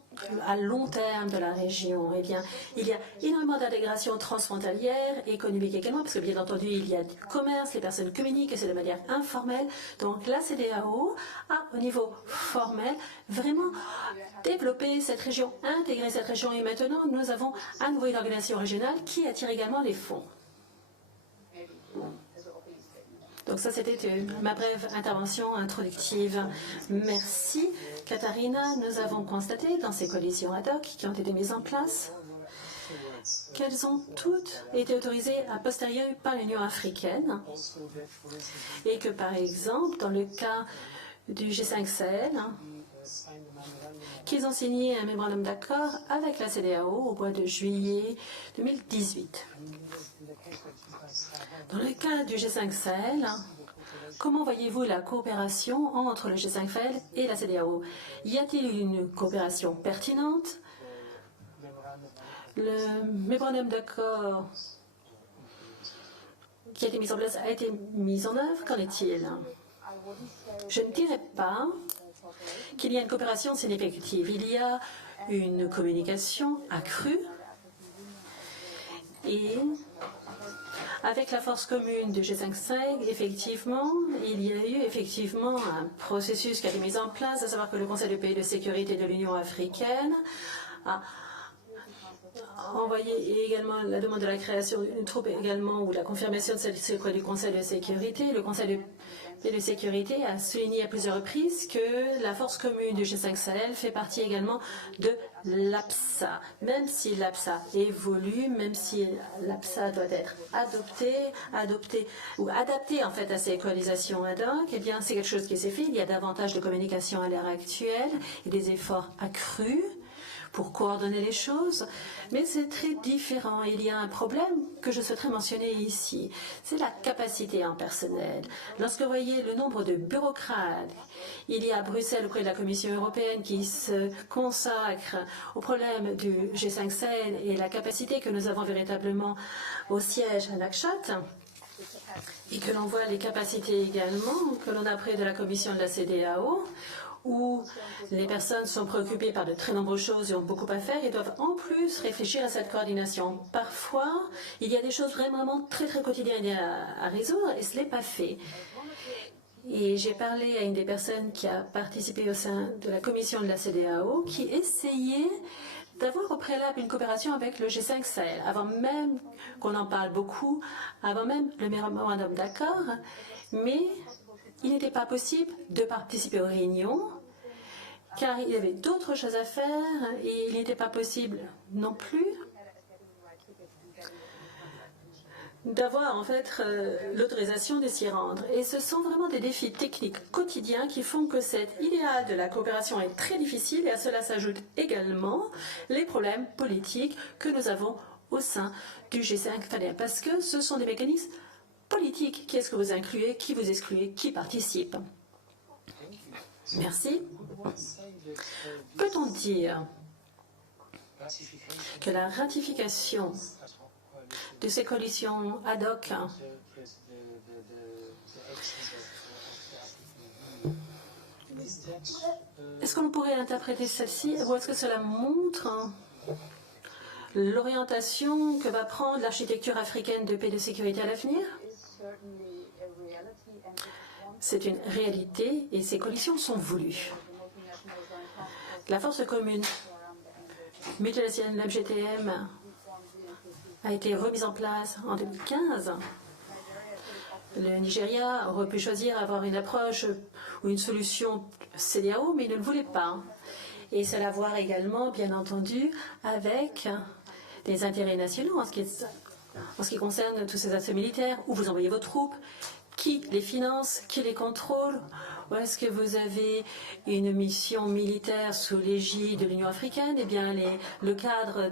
à long terme de la région. Eh bien, il y a énormément d'intégration transfrontalière, économique également, parce que bien entendu, il y a du commerce, les personnes communiquent et c'est de manière informelle. Donc la CEDEAO a, au niveau formel, vraiment développé cette région, intégré cette région et maintenant, nous avons à nouveau une organisation régionale qui attire également les fonds. Donc ça, c'était ma brève intervention introductive. Merci, Katharina. Nous avons constaté dans ces coalitions ad hoc qui ont été mises en place qu'elles ont toutes été autorisées a posteriori par l'Union africaine et que, par exemple, dans le cas du G5 Sahel, qu'ils ont signé un mémorandum d'accord avec la CEDEAO au mois de juillet 2018. Dans le cas du G5 Sahel, comment voyez-vous la coopération entre le G5 Sahel et la CEDEAO? Y a-t-il une coopération pertinente? Le mémorandum d'accord qui a été mis en place a été mis en œuvre. Qu'en est-il? Je ne dirais pas qu'il y a une coopération significative. Il y a une communication accrue et avec la force commune du G5 Sahel, effectivement, il y a eu effectivement un processus qui a été mis en place, à savoir que le Conseil de paix et de sécurité de l'Union africaine a envoyé également la demande de la création d'une troupe également ou la confirmation de ce du Conseil de sécurité. Le Conseil de paix et de sécurité a souligné à plusieurs reprises que la force commune du G5 Sahel fait partie également de l'APSA. Même si l'APSA évolue, même si l'APSA doit être adoptée ou adaptée en fait à ces coalisations ad hoc, eh bien c'est quelque chose qui s'est fait. Il y a davantage de communication à l'heure actuelle et des efforts accrus pour coordonner les choses, mais c'est très différent. Il y a un problème que je souhaiterais mentionner ici, c'est la capacité en personnel. Lorsque vous voyez le nombre de bureaucrates, il y a à Bruxelles auprès de la Commission européenne qui se consacre au problème du G5 Sahel et la capacité que nous avons véritablement au siège à Nouakchott, et que l'on voit les capacités également que l'on a près de la Commission de la CEDEAO, où les personnes sont préoccupées par de très nombreuses choses et ont beaucoup à faire et doivent en plus réfléchir à cette coordination. Parfois, il y a des choses vraiment très quotidiennes à résoudre et ce n'est pas fait. Et j'ai parlé à une des personnes qui a participé au sein de la commission de la CEDEAO qui essayait d'avoir au préalable une coopération avec le G5 Sahel, avant même qu'on en parle beaucoup, avant même le mémorandum d'accord, mais il n'était pas possible de participer aux réunions car il y avait d'autres choses à faire et il n'était pas possible non plus d'avoir en fait l'autorisation de s'y rendre. Et ce sont vraiment des défis techniques quotidiens qui font que cet idéal de la coopération est très difficile et à cela s'ajoutent également les problèmes politiques que nous avons au sein du G5 Sahel parce que ce sont des mécanismes politiques. Qui est-ce que vous incluez, qui vous excluez, qui participe? Merci. Peut-on dire que la ratification de ces coalitions ad hoc est-ce qu'on pourrait interpréter celle-ci ou est-ce que cela montre l'orientation que va prendre l'architecture africaine de paix et de sécurité à l'avenir? C'est une réalité et ces coalitions sont voulues. La force commune multinationale, l'MGTM, a été remise en place en 2015. Le Nigeria aurait pu choisir avoir une approche ou une solution CEDEAO, mais il ne le voulait pas. Et cela a à voir également, bien entendu, avec les intérêts nationaux en ce qui concerne tous ces assauts militaires, où vous envoyez vos troupes, qui les finance, qui les contrôle, ou est-ce que vous avez une mission militaire sous l'égide de l'Union africaine? Eh bien, le cadre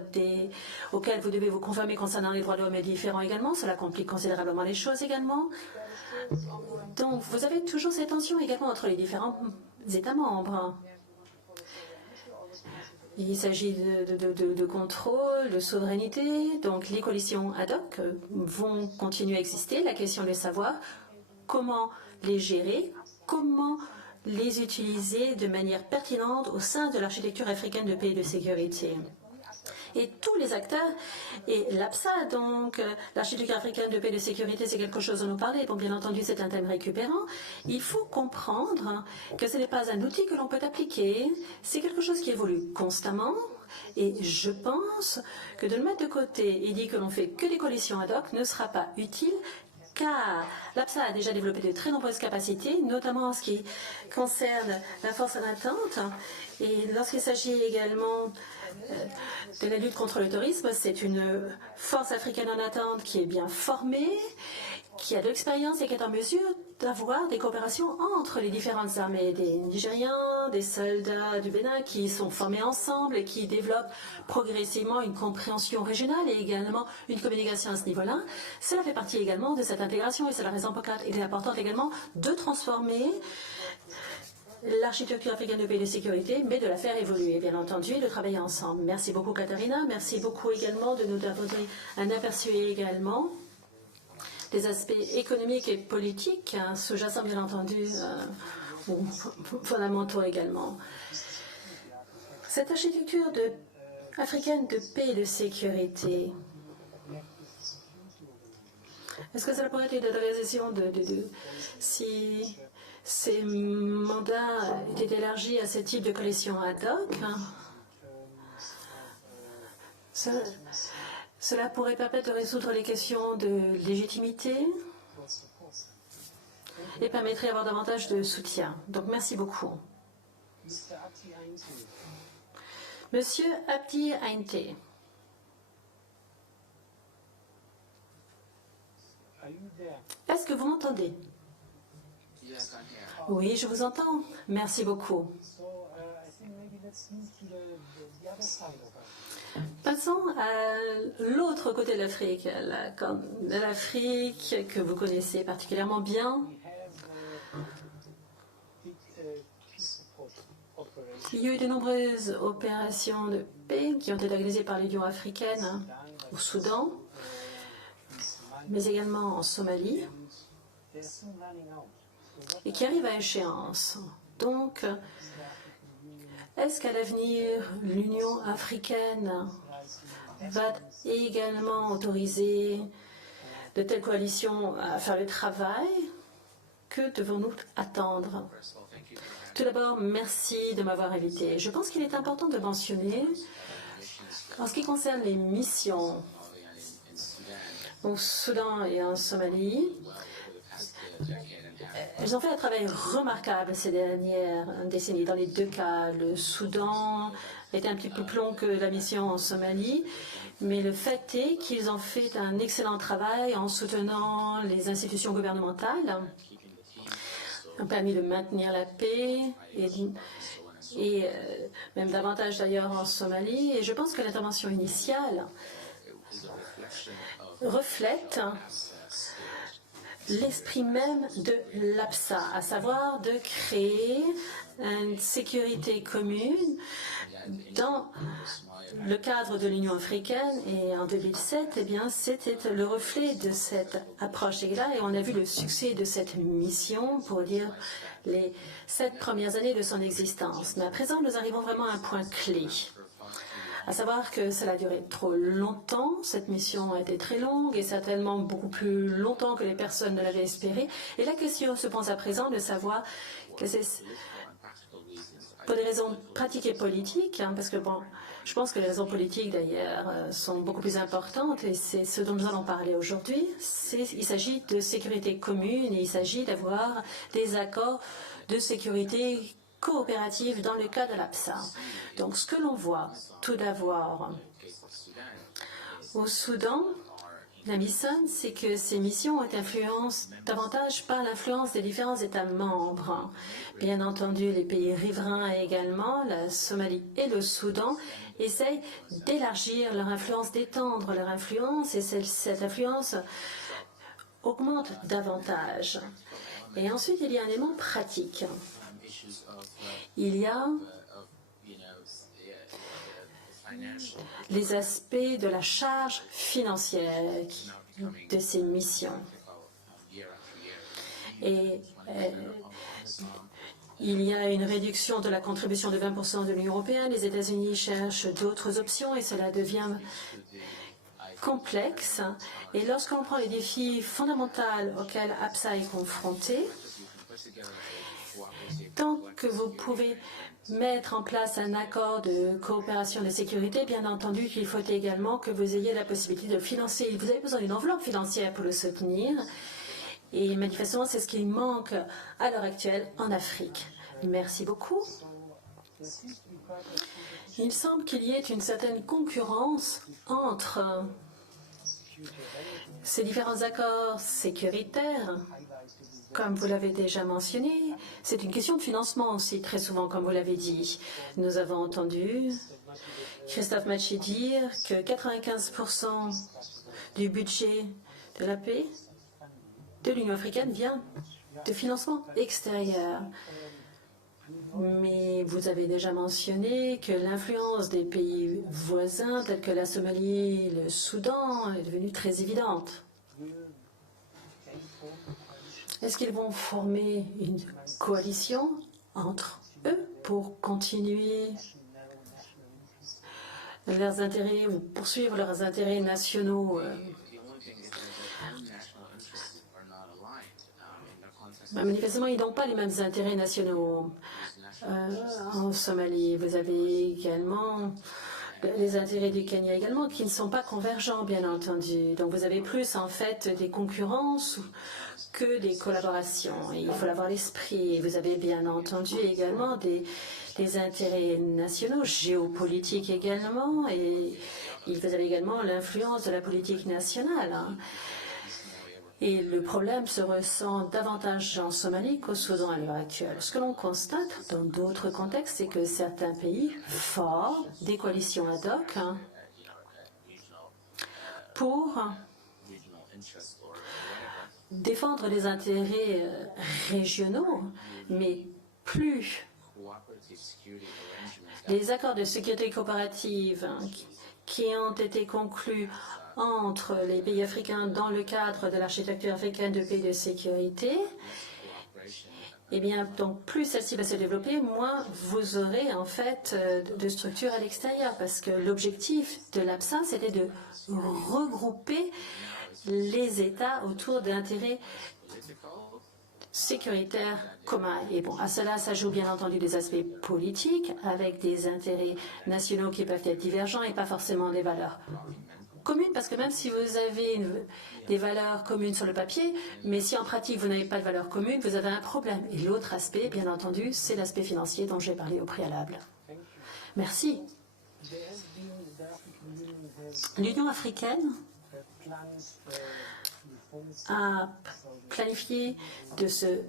auquel vous devez vous conformer concernant les droits de l'homme est différent également. Cela complique considérablement les choses également. Donc, vous avez toujours cette tension également entre les différents États membres. Il s'agit de contrôle, de souveraineté. Donc, les coalitions ad hoc vont continuer à exister. La question est de savoir comment les gérer, comment les utiliser de manière pertinente au sein de l'architecture africaine de paix et de sécurité. Et tous les acteurs, et l'APSA, donc l'architecture africaine de paix et de sécurité, c'est quelque chose dont nous parlons. Bon, bien entendu, c'est un thème récupérant. Il faut comprendre que ce n'est pas un outil que l'on peut appliquer, c'est quelque chose qui évolue constamment. Et je pense que de le mettre de côté et dire que l'on fait que des coalitions ad hoc ne sera pas utile, car l'APSA a déjà développé de très nombreuses capacités, notamment en ce qui concerne la force en attente. Et lorsqu'il s'agit également de la lutte contre le terrorisme, c'est une force africaine en attente qui est bien formée, qui a de l'expérience et qui est en mesure d'avoir des coopérations entre les différentes armées, des Nigériens, des soldats du Bénin qui sont formés ensemble et qui développent progressivement une compréhension régionale et également une communication à ce niveau-là. Cela fait partie également de cette intégration et c'est la raison pour laquelle il est important également de transformer l'architecture africaine de paix et de sécurité, mais de la faire évoluer, bien entendu, et de travailler ensemble. Merci beaucoup, Katharina. Merci beaucoup également de nous donner un aperçu également des aspects économiques et politiques, sous-jacents, bien entendu, ou fondamentaux également. Cette architecture africaine de paix et de sécurité, est-ce que cela pourrait être une réalisation si ces mandats étaient élargis à ce type de coalition ad hoc? Cela pourrait permettre de résoudre les questions de légitimité et permettrait d'avoir davantage de soutien. Donc merci beaucoup. Monsieur Abdi Ainte. Est-ce que vous m'entendez? Oui, je vous entends. Merci beaucoup. Passons à l'autre côté de l'Afrique, l'Afrique que vous connaissez particulièrement bien. Il y a eu de nombreuses opérations de paix qui ont été organisées par l'Union africaine au Soudan, mais également en Somalie, et qui arrivent à échéance. Donc, est-ce qu'à l'avenir, l'Union africaine va également autoriser de telles coalitions à faire le travail? Que devons-nous attendre? Tout d'abord, merci de m'avoir invité. Je pense qu'il est important de mentionner, en ce qui concerne les missions au Soudan et en Somalie, elles ont fait un travail remarquable ces dernières décennies. Dans les deux cas, le Soudan était un petit peu plus long que la mission en Somalie, mais le fait est qu'ils ont fait un excellent travail en soutenant les institutions gouvernementales, ont permis de maintenir la paix et même davantage d'ailleurs en Somalie. Et je pense que l'intervention initiale reflète l'esprit même de l'APSA, à savoir de créer une sécurité commune dans le cadre de l'Union africaine. Et en 2007, eh bien, c'était le reflet de cette approche-là. Et on a vu le succès de cette mission pour dire les 7 premières années de son existence. Mais à présent, nous arrivons vraiment à un point clé. À savoir que cela a duré trop longtemps, cette mission a été très longue et certainement beaucoup plus longtemps que les personnes ne l'avaient espéré. Et la question se pose à présent de savoir que c'est pour des raisons pratiques et politiques, parce que bon, je pense que les raisons politiques d'ailleurs sont beaucoup plus importantes et c'est ce dont nous allons parler aujourd'hui. Il s'agit de sécurité commune et il s'agit d'avoir des accords de sécurité coopérative dans le cas de l'APSA. Donc ce que l'on voit tout d'abord au Soudan, la mission, c'est que ces missions ont été influencées davantage par l'influence des différents États membres. Bien entendu, les pays riverains également, la Somalie et le Soudan, essayent d'élargir leur influence, d'étendre leur influence, et cette influence augmente davantage. Et ensuite, il y a un élément pratique. Il y a les aspects de la charge financière de ces missions. Et Il y a une réduction de la contribution de 20% de l'Union européenne. Les États-Unis cherchent d'autres options et cela devient complexe. Et lorsqu'on prend les défis fondamentaux auxquels APSA est confronté, tant que vous pouvez mettre en place un accord de coopération de sécurité, bien entendu qu'il faut également que vous ayez la possibilité de le financer. Vous avez besoin d'une enveloppe financière pour le soutenir. Et manifestement, c'est ce qui manque à l'heure actuelle en Afrique. Merci beaucoup. Il semble qu'il y ait une certaine concurrence entre ces différents accords sécuritaires. Comme vous l'avez déjà mentionné, c'est une question de financement aussi, très souvent, comme vous l'avez dit. Nous avons entendu Christophe Matchy dire que 95% du budget de la paix de l'Union africaine vient de financement extérieur. Mais vous avez déjà mentionné que l'influence des pays voisins, tels que la Somalie et le Soudan, est devenue très évidente. Est-ce qu'ils vont former une coalition entre eux pour continuer leurs intérêts ou poursuivre leurs intérêts nationaux? Manifestement, ils n'ont pas les mêmes intérêts nationaux. En Somalie, vous avez également les intérêts du Kenya également qui ne sont pas convergents, bien entendu. Donc vous avez plus en fait des concurrences que des collaborations. Et il faut l'avoir à l'esprit. Vous avez bien entendu également des intérêts nationaux, géopolitiques également, et vous avez également l'influence de la politique nationale. Et le problème se ressent davantage en Somalie qu'au Soudan à l'heure actuelle. Ce que l'on constate dans d'autres contextes, c'est que certains pays forment des coalitions ad hoc pour défendre les intérêts régionaux, mais plus les accords de sécurité coopérative qui ont été conclus entre les pays africains dans le cadre de l'architecture africaine de paix et de sécurité, eh bien, donc plus celle-ci va se développer, moins vous aurez en fait de structures à l'extérieur, parce que l'objectif de l'APSA, c'était de regrouper les États autour d'intérêts sécuritaires communs. Et bon, à cela s'ajoutent bien entendu des aspects politiques, avec des intérêts nationaux qui peuvent être divergents et pas forcément des valeurs communes, parce que même si vous avez des valeurs communes sur le papier, mais si en pratique vous n'avez pas de valeurs communes, vous avez un problème. Et l'autre aspect, bien entendu, c'est l'aspect financier dont j'ai parlé au préalable. Merci. L'Union africaine a planifié de se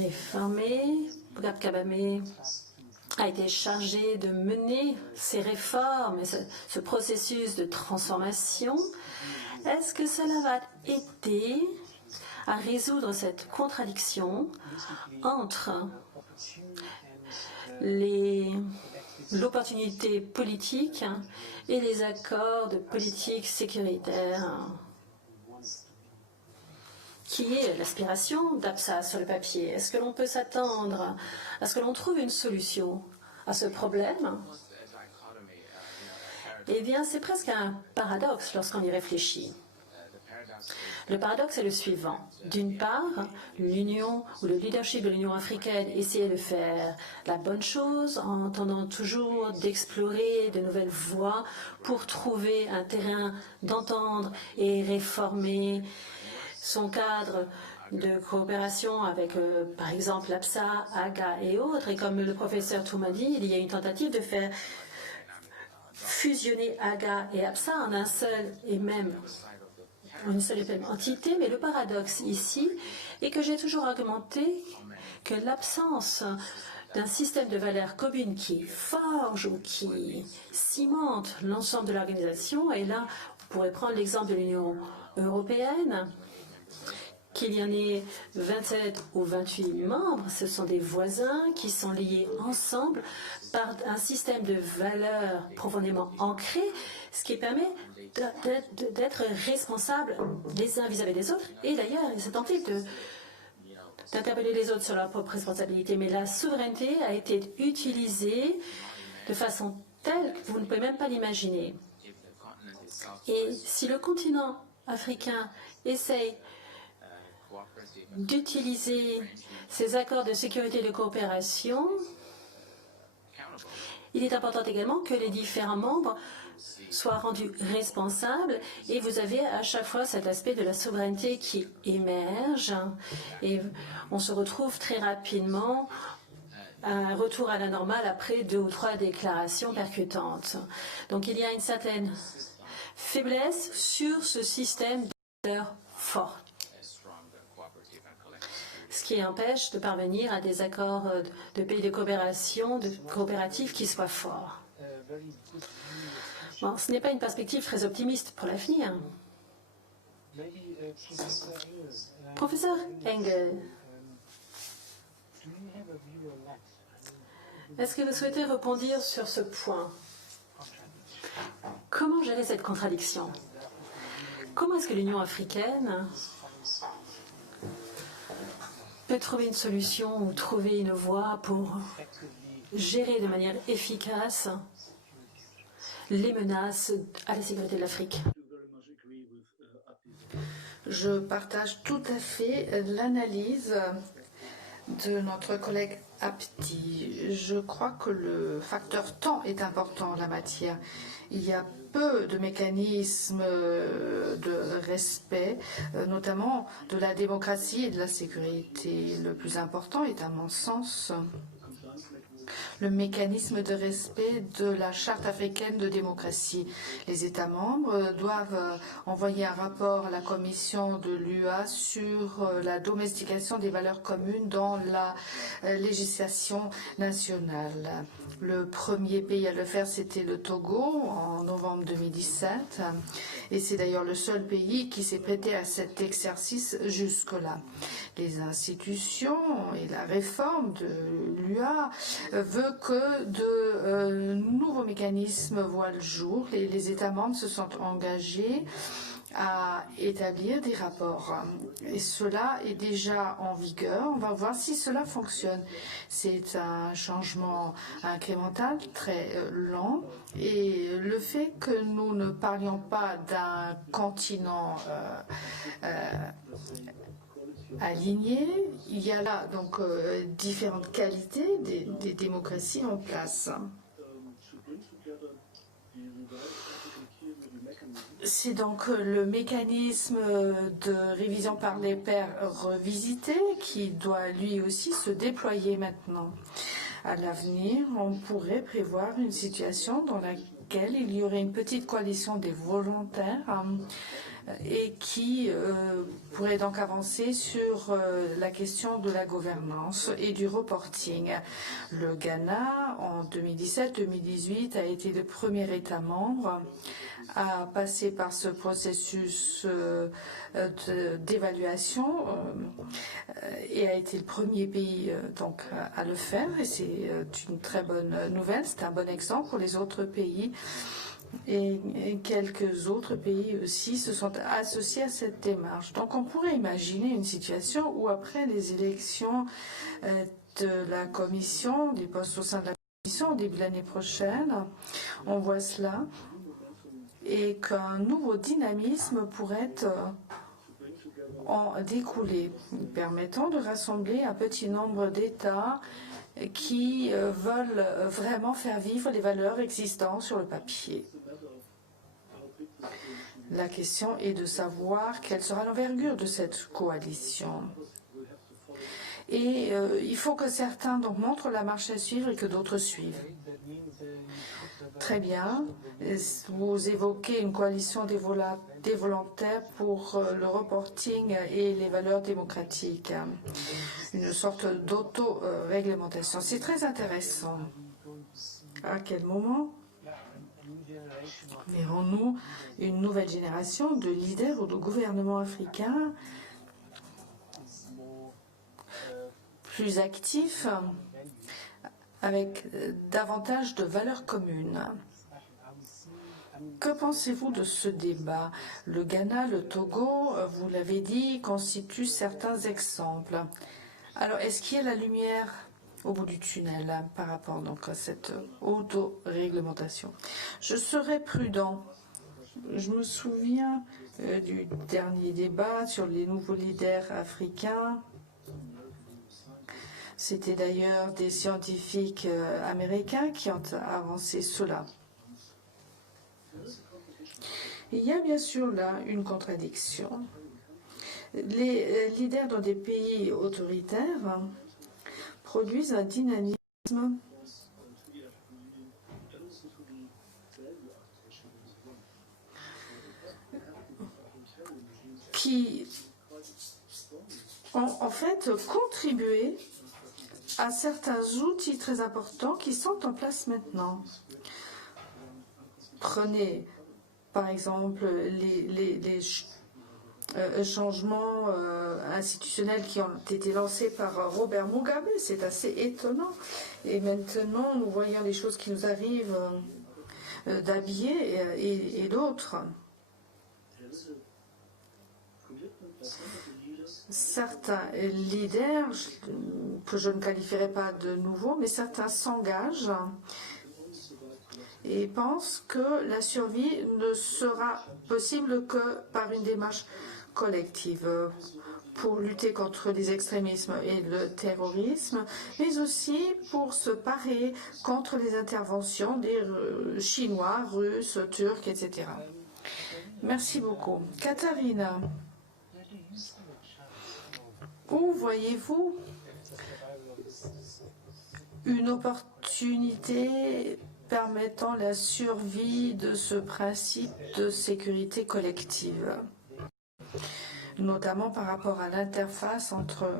réformer. Mugabe Kagame a été chargé de mener ces réformes et ce processus de transformation. Est-ce que cela va aider à résoudre cette contradiction entre l'opportunité politique et les accords de politique sécuritaire, qui est l'aspiration d'APSA sur le papier? Est-ce que l'on peut s'attendre à ce que l'on trouve une solution à ce problème? Eh bien, c'est presque un paradoxe lorsqu'on y réfléchit. Le paradoxe est le suivant. D'une part, l'Union ou le leadership de l'Union africaine essayait de faire la bonne chose en tentant toujours d'explorer de nouvelles voies pour trouver un terrain d'entendre et réformer son cadre de coopération avec, par exemple, l'APSA, AGA et autres. Et comme le professeur Touma dit, il y a une tentative de faire fusionner AGA et APSA en une seule et même entité. Mais le paradoxe ici est que j'ai toujours argumenté que l'absence d'un système de valeurs communes qui forge ou qui cimente l'ensemble de l'organisation, et là, on pourrait prendre l'exemple de l'Union européenne, qu'il y en ait 27 ou 28 membres, ce sont des voisins qui sont liés ensemble par un système de valeurs profondément ancré, ce qui permet d'être responsables les uns vis-à-vis des autres. Et d'ailleurs, cette tentative d'interpeller les autres sur leur propre responsabilité, mais la souveraineté a été utilisée de façon telle que vous ne pouvez même pas l'imaginer. Et si le continent africain essaye d'utiliser ces accords de sécurité et de coopération, il est important également que les différents membres soient rendus responsables et vous avez à chaque fois cet aspect de la souveraineté qui émerge et on se retrouve très rapidement à un retour à la normale après 2 ou 3 déclarations percutantes. Donc il y a une certaine faiblesse sur ce système de valeurs fortes, ce qui empêche de parvenir à des accords de pays de coopération, de coopératifs qui soient forts. Bon, ce n'est pas une perspective très optimiste pour l'avenir. Professeur Engel, est-ce que vous souhaitez répondre sur ce point? Comment gérer cette contradiction? Comment est-ce que l'Union africaine peut trouver une solution ou trouver une voie pour gérer de manière efficace les menaces à la sécurité de l'Afrique? Je partage tout à fait l'analyse de notre collègue Abdi. Je crois que le facteur temps est important en la matière. Il y a peu de mécanismes de respect, notamment de la démocratie et de la sécurité. Le plus important est, à mon sens, le mécanisme de respect de la Charte africaine de démocratie. Les États membres doivent envoyer un rapport à la Commission de l'UA sur la domestication des valeurs communes dans la législation nationale. Le premier pays à le faire, c'était le Togo en novembre 2017. Et c'est d'ailleurs le seul pays qui s'est prêté à cet exercice jusque-là. Les institutions et la réforme de l'UA veut que de nouveaux mécanismes voient le jour. Les États membres se sont engagés à établir des rapports. Et cela est déjà en vigueur. On va voir si cela fonctionne. C'est un changement incrémental, très lent. Et le fait que nous ne parlions pas d'un continent aligné, il y a là donc différentes qualités des démocraties en place. C'est donc le mécanisme de révision par les pairs revisité qui doit lui aussi se déployer maintenant. À l'avenir, on pourrait prévoir une situation dans laquelle il y aurait une petite coalition des volontaires et qui pourrait donc avancer sur la question de la gouvernance et du reporting. Le Ghana, en 2017-2018, a été le premier État membre à passer par ce processus d'évaluation et a été le premier pays donc à le faire. Et c'est une très bonne nouvelle, c'est un bon exemple pour les autres pays. Et quelques autres pays aussi se sont associés à cette démarche. Donc on pourrait imaginer une situation où après les élections de la commission, des postes au sein de la commission au début de l'année prochaine, on voit cela, et qu'un nouveau dynamisme pourrait en découler, permettant de rassembler un petit nombre d'États qui veulent vraiment faire vivre les valeurs existantes sur le papier. La question est de savoir quelle sera l'envergure de cette coalition. Et il faut que certains donc montrent la marche à suivre et que d'autres suivent. Très bien. Vous évoquez une coalition des volontaires pour le reporting et les valeurs démocratiques. Une sorte d'auto-réglementation. C'est très intéressant. À quel moment verrons-nous une nouvelle génération de leaders ou de gouvernements africains plus actifs, avec davantage de valeurs communes? Que pensez-vous de ce débat? Le Ghana, le Togo, vous l'avez dit, constituent certains exemples. Alors, est-ce qu'il y a la lumière au bout du tunnel hein, par rapport donc, à cette auto-réglementation? Je serai prudent. Je me souviens du dernier débat sur les nouveaux leaders africains. C'était d'ailleurs des scientifiques américains qui ont avancé cela. Il y a bien sûr là une contradiction. Les leaders dans des pays autoritaires produisent un dynamisme qui ont en fait contribué à certains outils très importants qui sont en place maintenant. Prenez par exemple les changements institutionnels qui ont été lancés par Robert Mugabe. C'est assez étonnant. Et maintenant, nous voyons les choses qui nous arrivent d'Abiy et d'autres. Certains leaders, que je ne qualifierais pas de nouveaux, mais certains s'engagent et pensent que la survie ne sera possible que par une démarche collective pour lutter contre les extrémismes et le terrorisme, mais aussi pour se parer contre les interventions des Chinois, Russes, Turcs, etc. Merci beaucoup. Katharina, où voyez-vous une opportunité permettant la survie de ce principe de sécurité collective, notamment par rapport à l'interface entre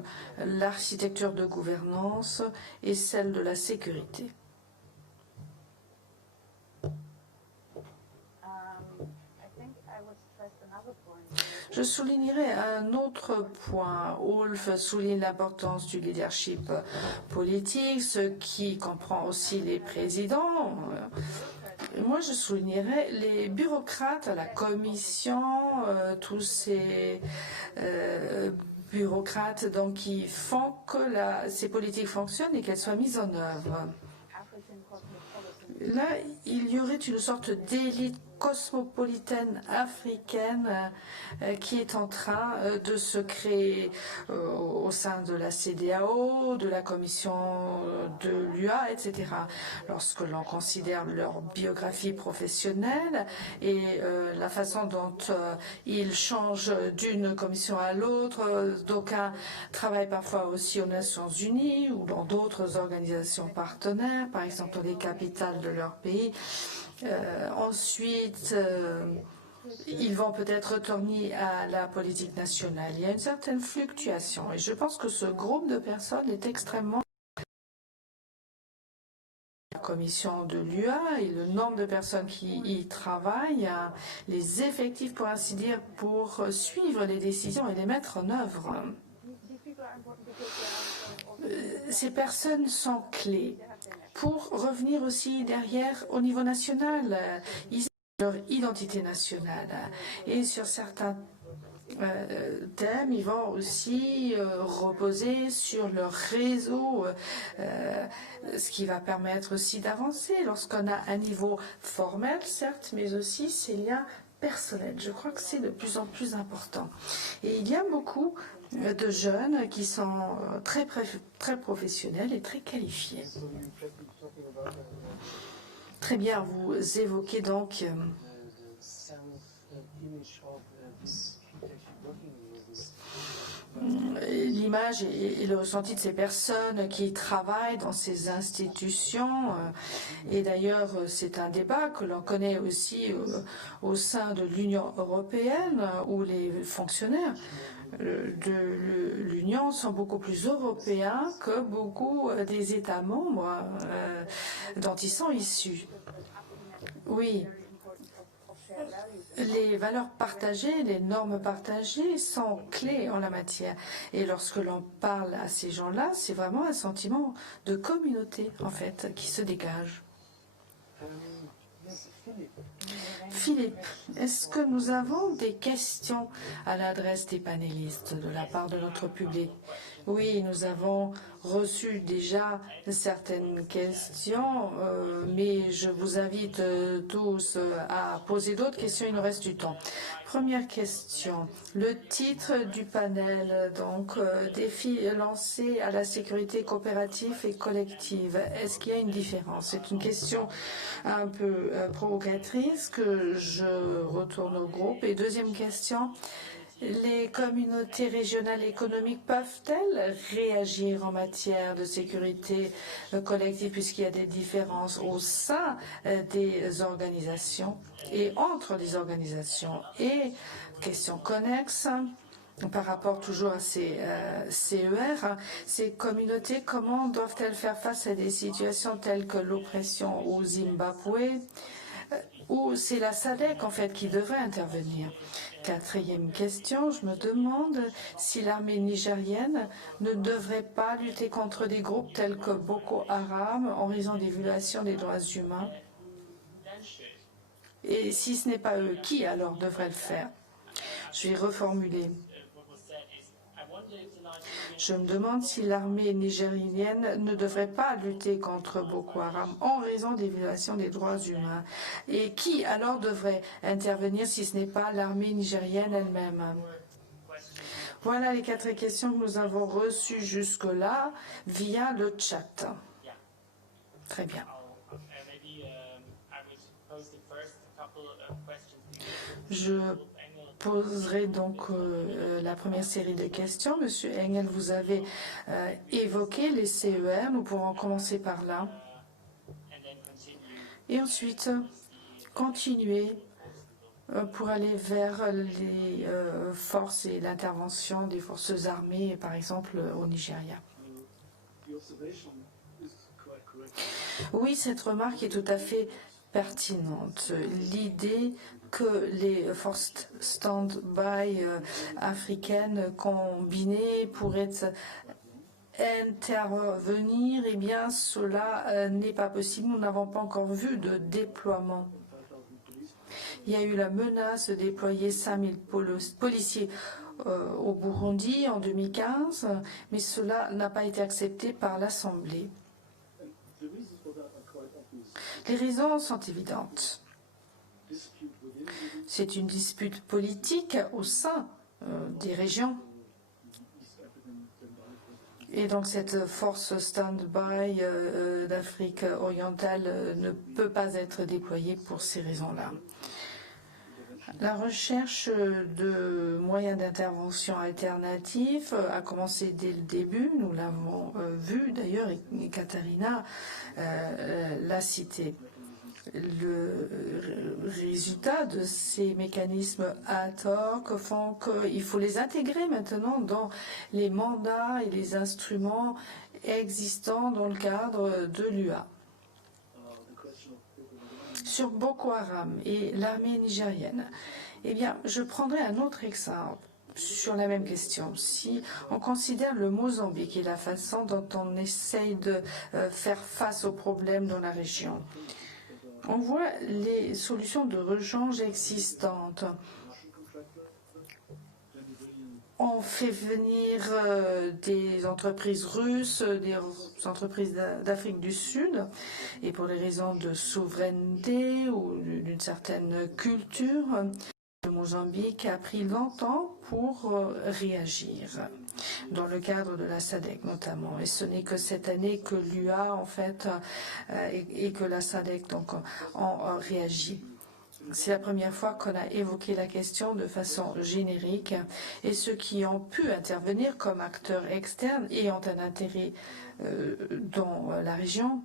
l'architecture de gouvernance et celle de la sécurité? Je soulignerai un autre point. Ulf souligne l'importance du leadership politique, ce qui comprend aussi les présidents. Moi, je soulignerais les bureaucrates à la Commission, tous ces bureaucrates donc, qui font que ces politiques fonctionnent et qu'elles soient mises en œuvre. Là, il y aurait une sorte d'élite cosmopolitaine africaine qui est en train de se créer au sein de la CEDEAO, de la Commission de l'UA, etc. Lorsque l'on considère leur biographie professionnelle et la façon dont ils changent d'une commission à l'autre, d'aucuns travaillent parfois aussi aux Nations Unies ou dans d'autres organisations partenaires, par exemple dans les capitales de leur pays. Ensuite, ils vont peut-être retourner à la politique nationale. Il y a une certaine fluctuation et je pense que ce groupe de personnes est extrêmement... La commission de l'UA et le nombre de personnes qui y travaillent, les effectifs pour ainsi dire, pour suivre les décisions et les mettre en œuvre. Ces personnes sont clés. Pour revenir aussi derrière au niveau national, ils ont leur identité nationale. Et sur certains thèmes, ils vont aussi reposer sur leur réseau, ce qui va permettre aussi d'avancer lorsqu'on a un niveau formel, certes, mais aussi ces liens personnels. Je crois que c'est de plus en plus important. Et il y a beaucoup de jeunes qui sont très professionnels et très qualifiés. Très bien, vous évoquez donc l'image et le ressenti de ces personnes qui travaillent dans ces institutions. Et d'ailleurs, c'est un débat que l'on connaît aussi au sein de l'Union européenne, où les fonctionnaires de l'Union sont beaucoup plus européens que beaucoup des États membres dont ils sont issus. Oui. Les valeurs partagées, les normes partagées sont clés en la matière. Et lorsque l'on parle à ces gens-là, c'est vraiment un sentiment de communauté, en fait, qui se dégage. Philippe, est-ce que nous avons des questions à l'adresse des panélistes de la part de notre public? Oui, nous avons reçu déjà certaines questions, mais je vous invite tous à poser d'autres questions, il nous reste du temps. Première question, le titre du panel, donc défi lancé à la sécurité coopérative et collective. Est-ce qu'il y a une différence? C'est une question un peu provocatrice que je retourne au groupe. Et deuxième question, les communautés régionales économiques peuvent-elles réagir en matière de sécurité collective puisqu'il y a des différences au sein des organisations et entre les organisations? Et question connexe, par rapport toujours à ces CER, ces communautés, comment doivent-elles faire face à des situations telles que l'oppression au Zimbabwe, où c'est la SADC en fait qui devrait intervenir? Quatrième question, je me demande si l'armée nigérienne ne devrait pas lutter contre des groupes tels que Boko Haram en raison des violations des droits humains. Et si ce n'est pas eux, qui alors devrait le faire? Je vais reformuler. Je me demande si l'armée nigérienne ne devrait pas lutter contre Boko Haram en raison des violations des droits humains. Et qui alors devrait intervenir si ce n'est pas l'armée nigérienne elle-même? Voilà les 4 questions que nous avons reçues jusque-là via le chat. Très bien. Je poserai donc la première série de questions. Monsieur Engel, vous avez évoqué les CER. Nous pourrons commencer par là. Et ensuite, continuer pour aller vers les forces et l'intervention des forces armées, par exemple au Nigeria. Oui, cette remarque est tout à fait pertinente. L'idée que les forces stand-by africaines combinées pourraient intervenir, eh bien cela n'est pas possible. Nous n'avons pas encore vu de déploiement. Il y a eu la menace de déployer 5000 policiers au Burundi en 2015, mais cela n'a pas été accepté par l'Assemblée. Les raisons sont évidentes. C'est une dispute politique au sein des régions. Et donc cette force stand-by d'Afrique orientale ne peut pas être déployée pour ces raisons-là. La recherche de moyens d'intervention alternatifs a commencé dès le début. Nous l'avons vu d'ailleurs, et Katharina l'a cité. Le résultat de ces mécanismes ad hoc font qu'il faut les intégrer maintenant dans les mandats et les instruments existants dans le cadre de l'UA. Sur Boko Haram et l'armée nigérienne, eh bien, je prendrai un autre exemple sur la même question. Si on considère le Mozambique et la façon dont on essaye de faire face aux problèmes dans la région, on voit les solutions de rechange existantes. On fait venir des entreprises russes, des entreprises d'Afrique du Sud, et pour des raisons de souveraineté ou d'une certaine culture, le Mozambique a pris longtemps pour réagir, dans le cadre de la SADC notamment. Et ce n'est que cette année que l'UA, en fait, et que la SADC donc, ont réagi. C'est la première fois qu'on a évoqué la question de façon générique et ceux qui ont pu intervenir comme acteurs externes ayant un intérêt dans la région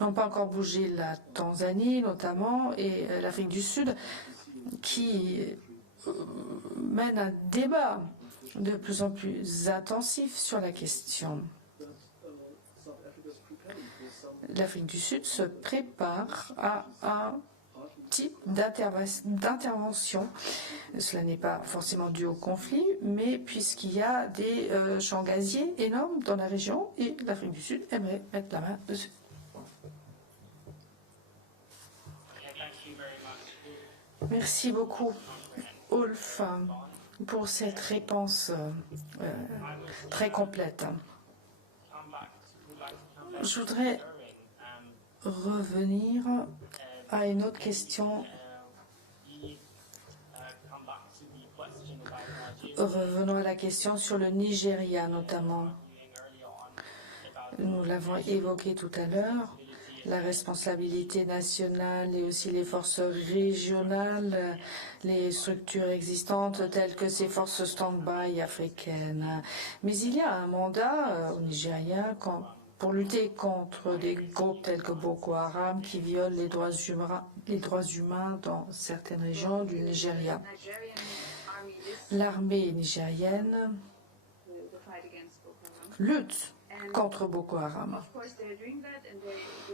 n'ont pas encore bougé. La Tanzanie notamment et l'Afrique du Sud qui mènent un débat de plus en plus intensif sur la question. L'Afrique du Sud se prépare à un type d'intervention. Cela n'est pas forcément dû au conflit, mais puisqu'il y a des champs gaziers énormes dans la région et l'Afrique du Sud aimerait mettre la main dessus. Merci beaucoup, Ulf. pour cette réponse très complète. Je voudrais revenir à une autre question. Revenons à la question sur le Nigeria notamment. Nous l'avons évoqué tout à l'heure. La responsabilité nationale et aussi les forces régionales, les structures existantes telles que ces forces stand-by africaines. Mais il y a un mandat au Nigeria pour lutter contre des groupes tels que Boko Haram qui violent les droits humains dans certaines régions du Nigeria. L'armée nigérienne lutte contre Boko Haram.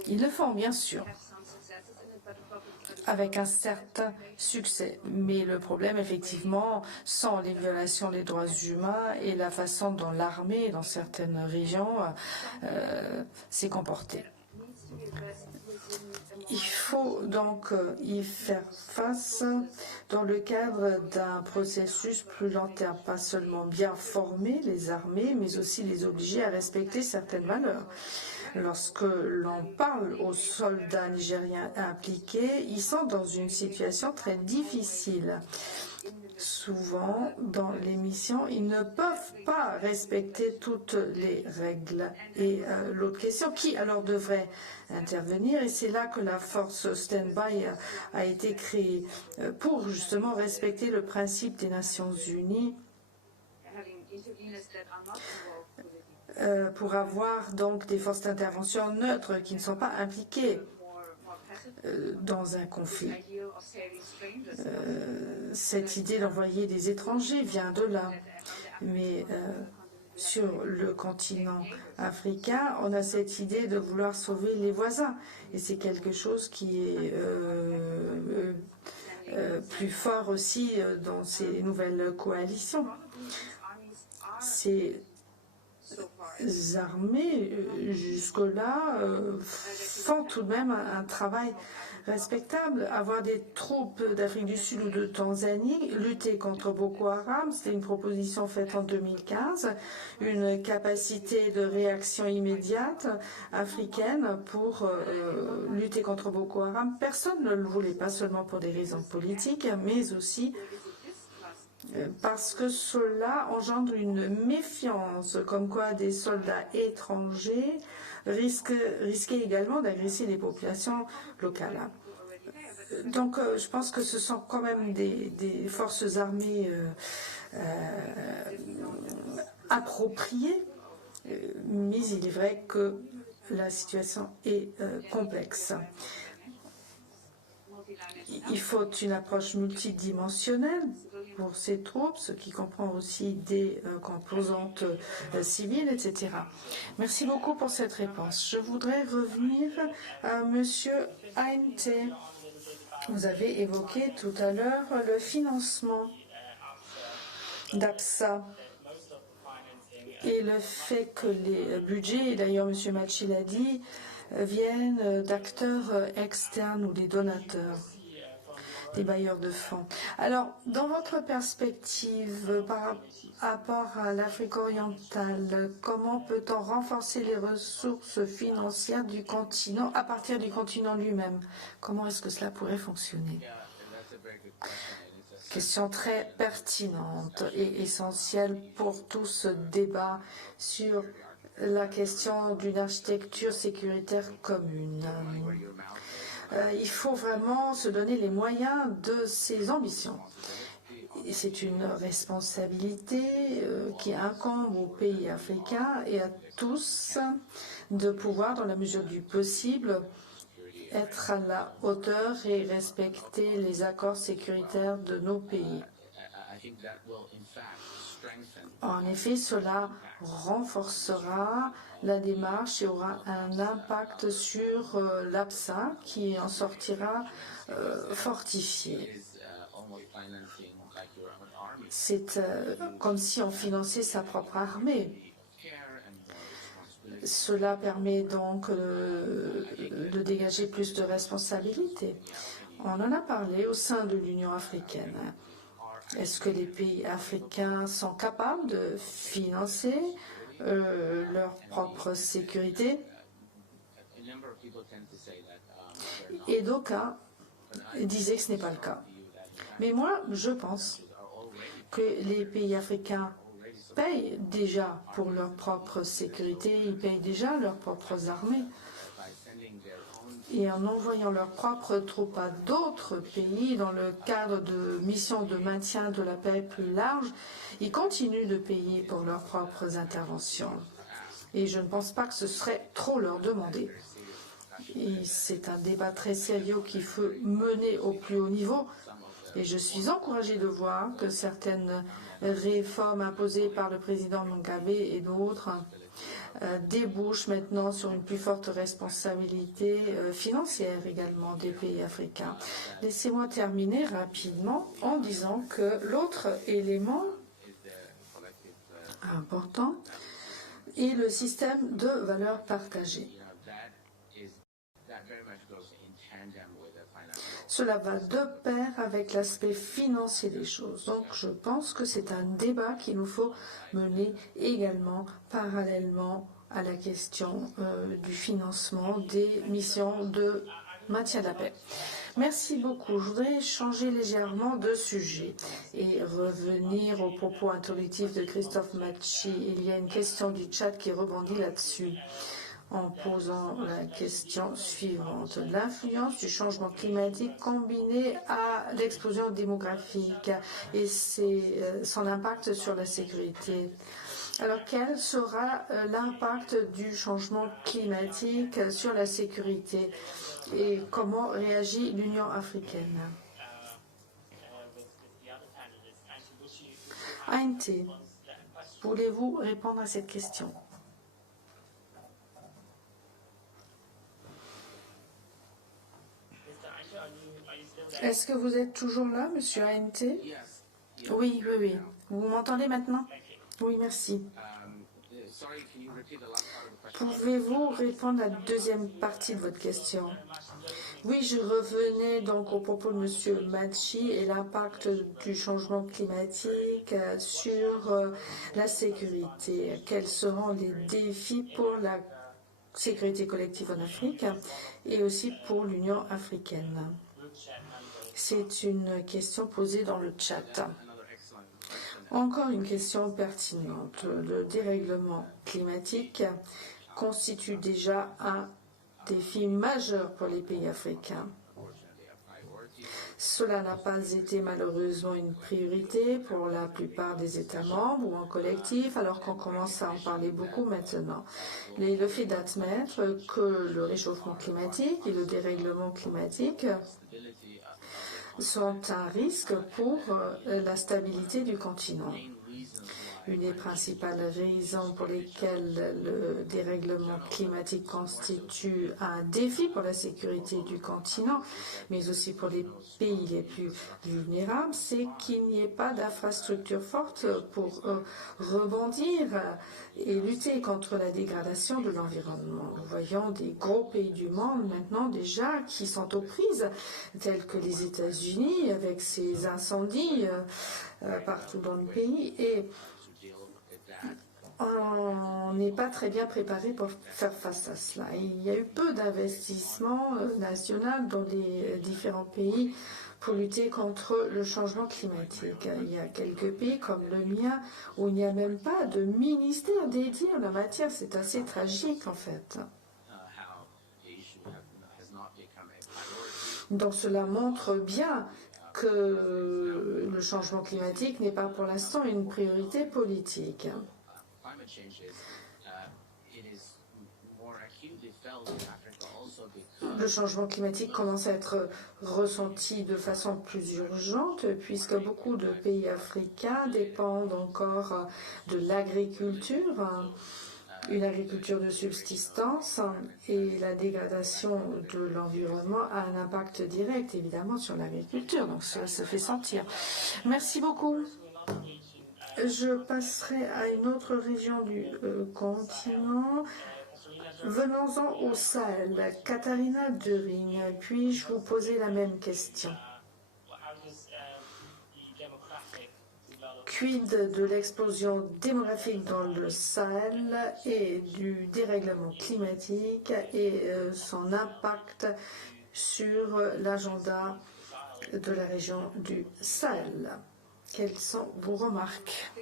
Ils le font, bien sûr, avec un certain succès. Mais le problème, effectivement, sont les violations des droits humains et la façon dont l'armée, dans certaines régions, s'est comportée. Il faut donc y faire face dans le cadre d'un processus plus long terme, pas seulement bien former les armées, mais aussi les obliger à respecter certaines valeurs. Lorsque l'on parle aux soldats nigériens impliqués, ils sont dans une situation très difficile. Souvent, dans les missions, ils ne peuvent pas respecter toutes les règles. Et l'autre question, qui alors devrait intervenir? Et c'est là que la force stand-by a été créée pour justement respecter le principe des Nations Unies, pour avoir donc des forces d'intervention neutres qui ne sont pas impliquées dans un conflit. Cette idée d'envoyer des étrangers vient de là. Mais sur le continent africain, on a cette idée de vouloir sauver les voisins. Et c'est quelque chose qui est plus fort aussi dans ces nouvelles coalitions. Ces armées, jusque-là, font tout de même un travail respectable. Avoir des troupes d'Afrique du Sud ou de Tanzanie, lutter contre Boko Haram, c'était une proposition faite en 2015, une capacité de réaction immédiate africaine pour lutter contre Boko Haram. Personne ne le voulait, pas seulement pour des raisons politiques, mais aussi parce que cela engendre une méfiance, comme quoi des soldats étrangers risquaient également d'agresser les populations locales. Donc je pense que ce sont quand même des forces armées appropriées, mais il est vrai que la situation est complexe. Il faut une approche multidimensionnelle pour ces troupes, ce qui comprend aussi des composantes civiles, etc. Merci beaucoup pour cette réponse. Je voudrais revenir à Monsieur Ainte. Vous avez évoqué tout à l'heure le financement d'APSA et le fait que les budgets, et d'ailleurs M. Machi l'a dit, viennent d'acteurs externes ou des donateurs, des bailleurs de fonds. Alors, dans votre perspective, par rapport à l'Afrique orientale, comment peut-on renforcer les ressources financières du continent à partir du continent lui-même? Comment est-ce que cela pourrait fonctionner? Question très pertinente et essentielle pour tout ce débat sur la question d'une architecture sécuritaire commune. Il faut vraiment se donner les moyens de ses ambitions. C'est une responsabilité qui incombe aux pays africains et à tous de pouvoir, dans la mesure du possible, être à la hauteur et respecter les accords sécuritaires de nos pays. En effet, cela renforcera la démarche et aura un impact sur l'APSA qui en sortira fortifié. C'est comme si on finançait sa propre armée. Cela permet donc de dégager plus de responsabilités. On en a parlé au sein de l'Union africaine. Est-ce que les pays africains sont capables de financer leur propre sécurité? Et d'aucuns disaient que ce n'est pas le cas. Mais moi, je pense que les pays africains payent déjà pour leur propre sécurité, ils payent déjà leurs propres armées. Et en envoyant leurs propres troupes à d'autres pays dans le cadre de missions de maintien de la paix plus larges, ils continuent de payer pour leurs propres interventions. Et je ne pense pas que ce serait trop leur demander. Et c'est un débat très sérieux qu'il faut mener au plus haut niveau. Et je suis encouragée de voir que certaines réformes imposées par le président Mugabe et d'autres débouchent maintenant sur une plus forte responsabilité financière également des pays africains. Laissez-moi terminer rapidement en disant que l'autre élément important est le système de valeurs partagées. Cela va de pair avec l'aspect financier des choses. Donc je pense que c'est un débat qu'il nous faut mener également parallèlement à la question du financement des missions de maintien de la paix. Merci beaucoup. Je voudrais changer légèrement de sujet et revenir aux propos introductifs de Christophe Matchi. Il y a une question du chat qui rebondit là-dessus, en posant la question suivante. L'influence du changement climatique combinée à l'explosion démographique et son impact sur la sécurité. Alors, quel sera l'impact du changement climatique sur la sécurité et comment réagit l'Union africaine? ANT, voulez-vous répondre à cette question? Est-ce que vous êtes toujours là, monsieur ANT? Oui, oui, oui. Vous m'entendez maintenant? Oui, merci. Pouvez-vous répondre à la deuxième partie de votre question? Oui, je revenais donc au propos de monsieur Matchi et l'impact du changement climatique sur la sécurité. Quels seront les défis pour la sécurité collective en Afrique et aussi pour l'Union africaine? C'est une question posée dans le chat. Encore une question pertinente. Le dérèglement climatique constitue déjà un défi majeur pour les pays africains. Cela n'a pas été malheureusement une priorité pour la plupart des États membres ou en collectif, alors qu'on commence à en parler beaucoup maintenant. Le fait d'admettre que le réchauffement climatique et le dérèglement climatique sont un risque pour la stabilité du continent. Une des principales raisons pour lesquelles le dérèglement climatique constitue un défi pour la sécurité du continent, mais aussi pour les pays les plus vulnérables, c'est qu'il n'y ait pas d'infrastructure forte pour rebondir et lutter contre la dégradation de l'environnement. Nous voyons des gros pays du monde maintenant déjà qui sont aux prises, tels que les États-Unis avec ces incendies partout dans le pays, et on n'est pas très bien préparé pour faire face à cela. Il y a eu peu d'investissements nationaux dans les différents pays pour lutter contre le changement climatique. Il y a quelques pays comme le mien où il n'y a même pas de ministère dédié en la matière. C'est assez tragique en fait. Donc cela montre bien que le changement climatique n'est pas pour l'instant une priorité politique. Le changement climatique commence à être ressenti de façon plus urgente puisque beaucoup de pays africains dépendent encore de l'agriculture, une agriculture de subsistance, et la dégradation de l'environnement a un impact direct évidemment sur l'agriculture, donc cela se fait sentir. Merci beaucoup. Je passerai à une autre région du continent. Venons-en au Sahel. Katharina Döring, puis-je vous poser la même question? Quid de l'explosion démographique dans le Sahel et du dérèglement climatique et son impact sur l'agenda de la région du Sahel? Quelles sont vos remarques?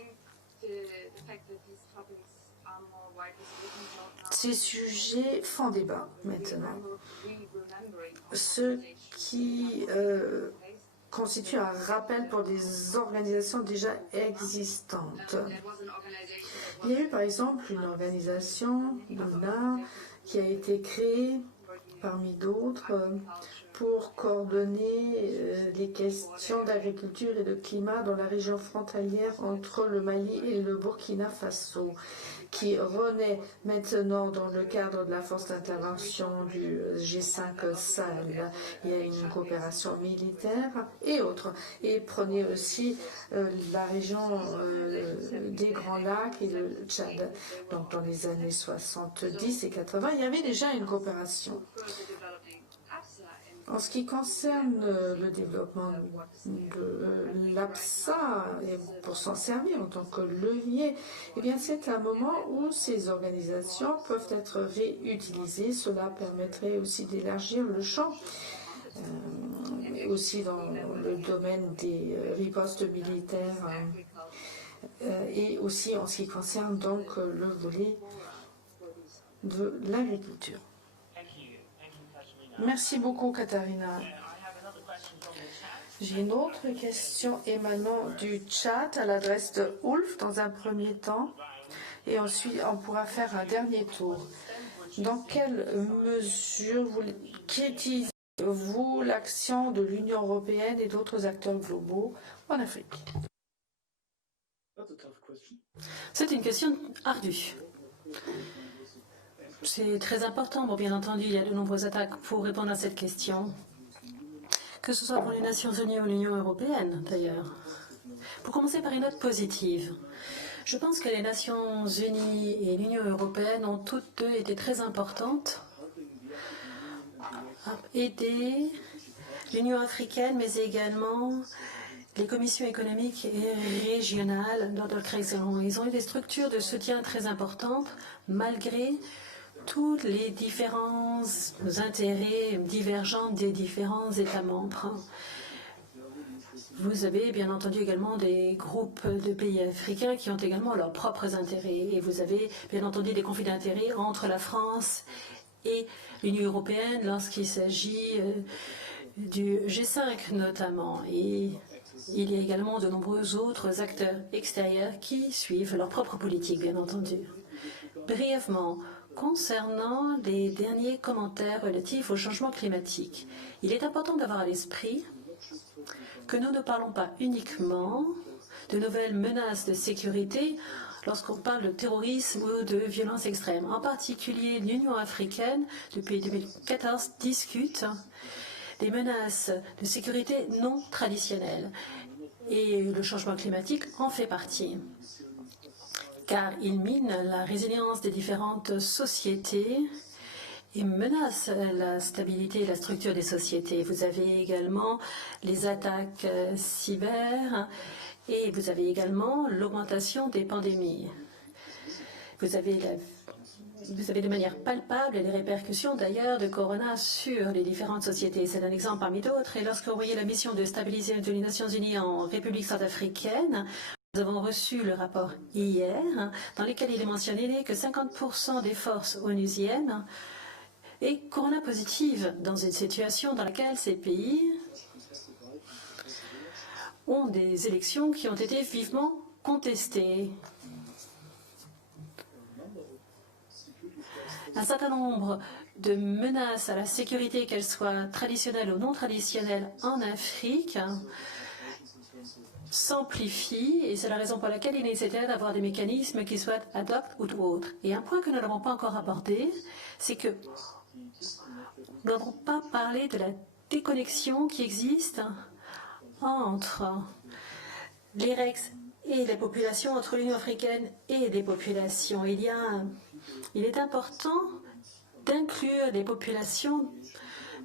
Ces sujets font débat maintenant. Ce qui constitue un rappel pour des organisations déjà existantes. Il y a eu par exemple une organisation, Luna, qui a été créée parmi d'autres pour coordonner les questions d'agriculture et de climat dans la région frontalière entre le Mali et le Burkina Faso, qui renaît maintenant dans le cadre de la force d'intervention du G5 Sahel. Il y a une coopération militaire et autres. Et prenez aussi la région des Grands Lacs et le Tchad. Donc dans les années 70 et 80, il y avait déjà une coopération. En ce qui concerne le développement de l'APSA, et pour s'en servir en tant que levier, eh bien c'est un moment où ces organisations peuvent être réutilisées. Cela permettrait aussi d'élargir le champ, aussi dans le domaine des ripostes militaires, et aussi en ce qui concerne donc le volet de l'agriculture. Merci beaucoup, Katharina. J'ai une autre question émanant du chat à l'adresse de Ulf dans un premier temps, et ensuite on pourra faire un dernier tour. Dans quelle mesure critiquez-vous l'action de l'Union européenne et d'autres acteurs globaux en Afrique? C'est une question ardue. C'est très important. Bon, bien entendu, il y a de nombreuses attaques pour répondre à cette question, que ce soit pour les Nations Unies ou l'Union européenne, d'ailleurs. Pour commencer par une note positive, je pense que les Nations Unies et l'Union européenne ont toutes deux été très importantes à aider l'Union africaine, mais également les commissions économiques et régionales dans leur création. Ils ont eu des structures de soutien très importantes, malgré tous les différents intérêts divergents des différents États membres. Vous avez bien entendu également des groupes de pays africains qui ont également leurs propres intérêts. Et vous avez bien entendu des conflits d'intérêts entre la France et l'Union européenne lorsqu'il s'agit du G5 notamment. Et il y a également de nombreux autres acteurs extérieurs qui suivent leur propre politique, bien entendu. Brièvement, concernant les derniers commentaires relatifs au changement climatique, il est important d'avoir à l'esprit que nous ne parlons pas uniquement de nouvelles menaces de sécurité lorsqu'on parle de terrorisme ou de violence extrême. En particulier, l'Union africaine, depuis 2014, discute des menaces de sécurité non traditionnelles. Et le changement climatique en fait partie, car il mine la résilience des différentes sociétés et menace la stabilité et la structure des sociétés. Vous avez également les attaques cyber et vous avez également l'augmentation des pandémies. Vous avez de manière palpable les répercussions d'ailleurs de Corona sur les différentes sociétés. C'est un exemple parmi d'autres. Et lorsque vous voyez la mission de stabilisation des Nations Unies en République centrafricaine, nous avons reçu le rapport hier, dans lequel il est mentionné que 50% des forces onusiennes est Corona positive dans une situation dans laquelle ces pays ont des élections qui ont été vivement contestées. Un certain nombre de menaces à la sécurité, qu'elles soient traditionnelles ou non traditionnelles en Afrique, s'amplifient et c'est la raison pour laquelle il est nécessaire d'avoir des mécanismes qui soient ad hoc ou autres. Et un point que nous n'avons pas encore abordé, c'est que nous n'avons pas parlé de la déconnexion qui existe entre les REX et les populations, entre l'Union africaine et les populations. Il est important d'inclure les populations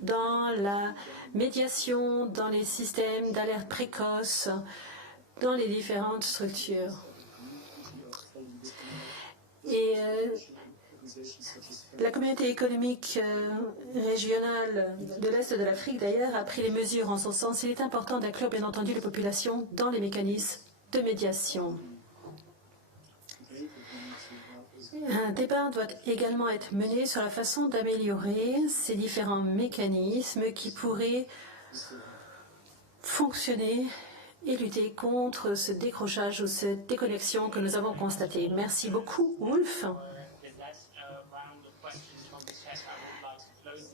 dans la médiation, dans les systèmes d'alerte précoce, dans les différentes structures. Et la communauté économique régionale de l'Est de l'Afrique, d'ailleurs, a pris les mesures en son sens. Il est important d'inclure, bien entendu, les populations dans les mécanismes de médiation. Un débat doit également être mené sur la façon d'améliorer ces différents mécanismes qui pourraient fonctionner et lutter contre ce décrochage ou cette déconnexion que nous avons constaté. Merci beaucoup, Wolf.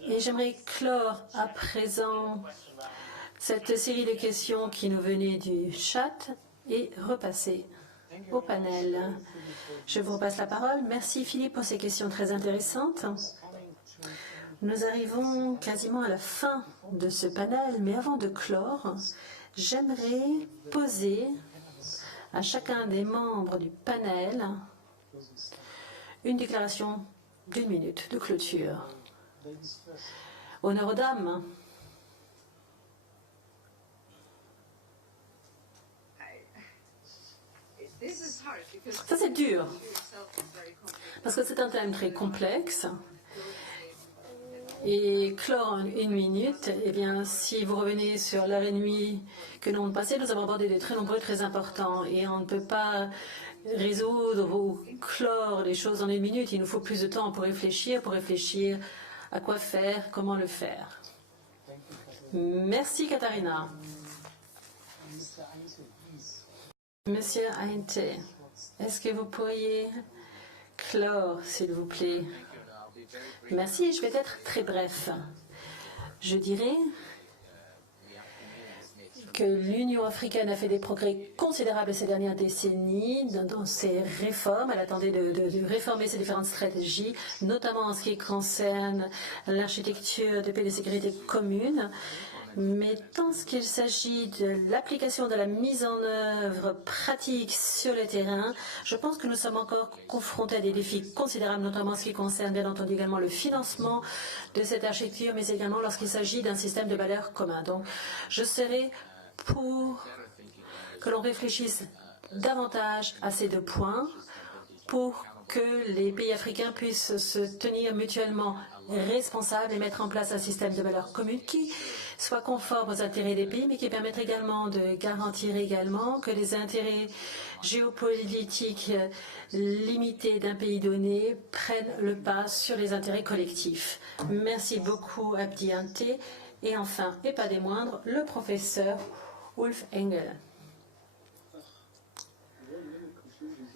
Et j'aimerais clore à présent cette série de questions qui nous venaient du chat et repasser au panel. Je vous repasse la parole. Merci Philippe pour ces questions très intéressantes. Nous arrivons quasiment à la fin de ce panel, mais avant de clore, j'aimerais poser à chacun des membres du panel une déclaration d'1 minute de clôture. Honneur aux dames. Ça, c'est dur, parce que c'est un thème très complexe. Et clore en 1 minute, eh bien, si vous revenez sur l'heure et demie que nous avons passée, nous avons abordé des très nombreux, très importants. Et on ne peut pas résoudre ou clore les choses en 1 minute. Il nous faut plus de temps pour réfléchir à quoi faire, comment le faire. Merci, Katharina. Monsieur Ainte, est-ce que vous pourriez clore, s'il vous plaît? Merci, je vais être très bref. Je dirais que l'Union africaine a fait des progrès considérables ces dernières décennies dans ses réformes. Elle attendait de réformer ses différentes stratégies, notamment en ce qui concerne l'architecture de paix et de sécurité commune. Mais tant ce qu'il s'agit de l'application de la mise en œuvre pratique sur le terrain, je pense que nous sommes encore confrontés à des défis considérables, notamment en ce qui concerne bien entendu également le financement de cette architecture, mais également lorsqu'il s'agit d'un système de valeurs commun. Donc, je serai pour que l'on réfléchisse davantage à ces 2 points pour que les pays africains puissent se tenir mutuellement responsables et mettre en place un système de valeurs communes qui soit conforme aux intérêts des pays, mais qui permette également de garantir également que les intérêts géopolitiques limités d'un pays donné prennent le pas sur les intérêts collectifs. Merci beaucoup, Abdi Ante. Et enfin, et pas des moindres, le professeur Wolf Engel.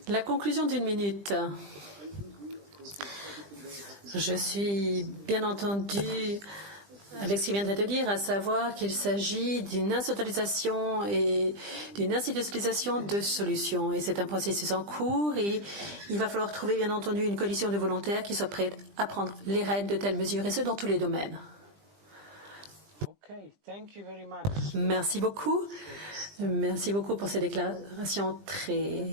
La conclusion d'1 minute. Je suis bien entendu avec ce qu'il vient de dire, à savoir qu'il s'agit d'une instrumentalisation et d'une institutionnalisation de solutions. Et c'est un processus en cours et il va falloir trouver bien entendu une coalition de volontaires qui soit prête à prendre les rênes de telles mesures et ce dans tous les domaines. Merci beaucoup. Merci beaucoup pour ces déclarations très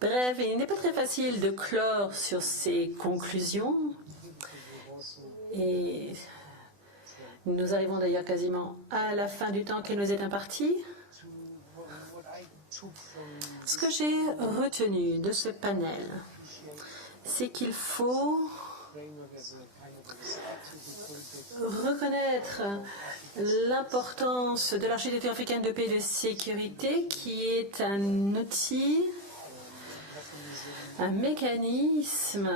brèves. Et il n'est pas très facile de clore sur ces conclusions. Et nous arrivons d'ailleurs quasiment à la fin du temps qui nous est imparti. Ce que j'ai retenu de ce panel, c'est qu'il faut reconnaître l'importance de l'architecture africaine de paix et de sécurité, qui est un outil, un mécanisme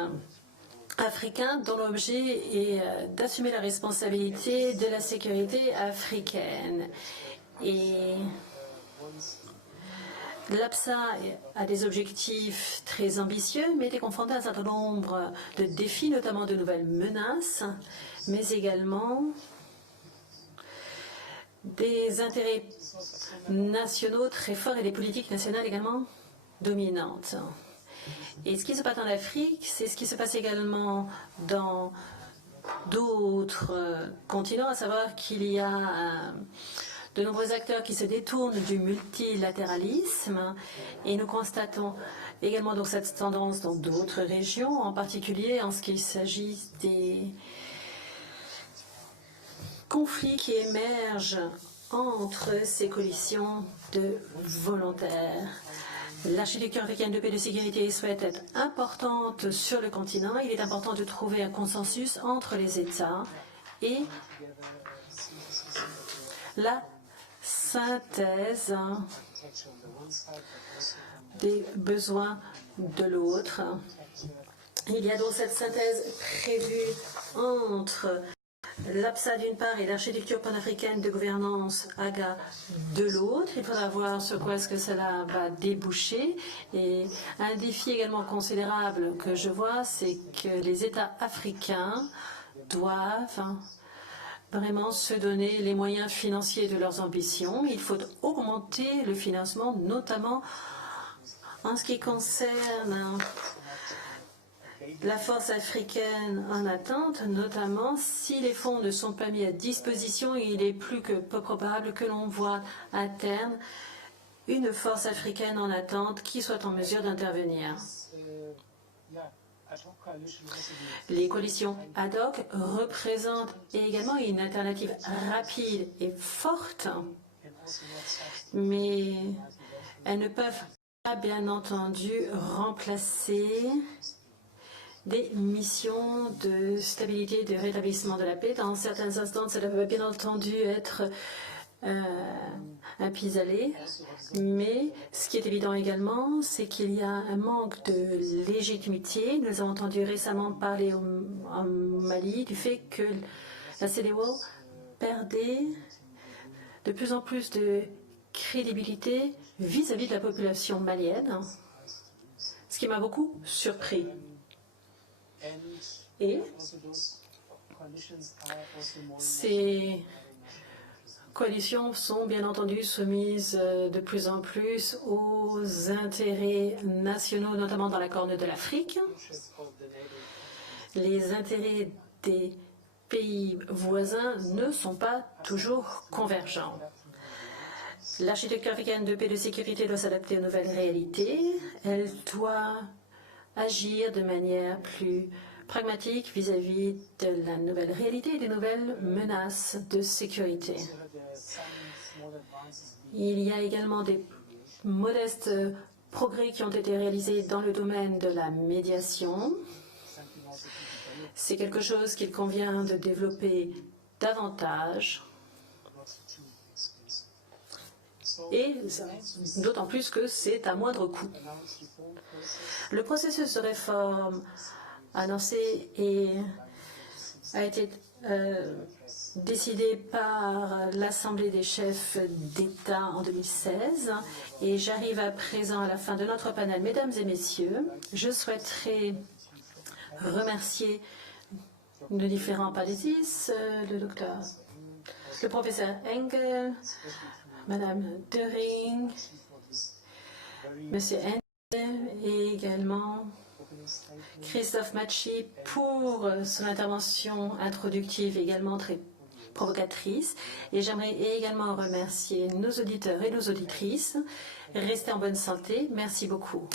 africain dont l'objet est d'assumer la responsabilité de la sécurité africaine. Et l'APSA a des objectifs très ambitieux, mais est confronté à un certain nombre de défis, notamment de nouvelles menaces, mais également des intérêts nationaux très forts et des politiques nationales également dominantes. Et ce qui se passe en Afrique, c'est ce qui se passe également dans d'autres continents, à savoir qu'il y a de nombreux acteurs qui se détournent du multilatéralisme et nous constatons également donc cette tendance dans d'autres régions, en particulier en ce qu'il s'agit des conflits qui émergent entre ces coalitions de volontaires. L'architecture africaine de paix et de sécurité souhaite être importante sur le continent. Il est important de trouver un consensus entre les États et la synthèse des besoins de l'autre. Il y a donc cette synthèse prévue entre l'APSA d'une part et l'architecture panafricaine de gouvernance AGA de l'autre. Il faudra voir sur quoi est-ce que cela va déboucher. Et un défi également considérable que je vois, c'est que les États africains doivent vraiment se donner les moyens financiers de leurs ambitions. Il faut augmenter le financement, notamment en ce qui concerne la force africaine en attente, notamment si les fonds ne sont pas mis à disposition, il est plus que peu probable que l'on voit à terme une force africaine en attente qui soit en mesure d'intervenir. Les coalitions ad hoc représentent également une alternative rapide et forte, mais elles ne peuvent pas, bien entendu, remplacer des missions de stabilité et de rétablissement de la paix. Dans certains instants, cela peut bien entendu être un pis-aller, mais ce qui est évident également, c'est qu'il y a un manque de légitimité. Nous avons entendu récemment parler en Mali du fait que la CEDEAO perdait de plus en plus de crédibilité vis-à-vis de la population malienne, ce qui m'a beaucoup surpris. Et ces coalitions sont bien entendu soumises de plus en plus aux intérêts nationaux, notamment dans la Corne de l'Afrique. Les intérêts des pays voisins ne sont pas toujours convergents. L'architecture africaine de paix et de sécurité doit s'adapter aux nouvelles réalités. Elle doit agir de manière plus pragmatique vis-à-vis de la nouvelle réalité et des nouvelles menaces de sécurité. Il y a également des modestes progrès qui ont été réalisés dans le domaine de la médiation. C'est quelque chose qu'il convient de développer davantage, et d'autant plus que c'est à moindre coût. Le processus de réforme annoncé et a été décidé par l'Assemblée des chefs d'État en 2016 et j'arrive à présent à la fin de notre panel. Mesdames et messieurs, je souhaiterais remercier nos différents panélistes, le professeur Engel, Madame Dering, Monsieur Engel et également Christophe Machi pour son intervention introductive également très provocatrice. Et j'aimerais également remercier nos auditeurs et nos auditrices. Restez en bonne santé. Merci beaucoup.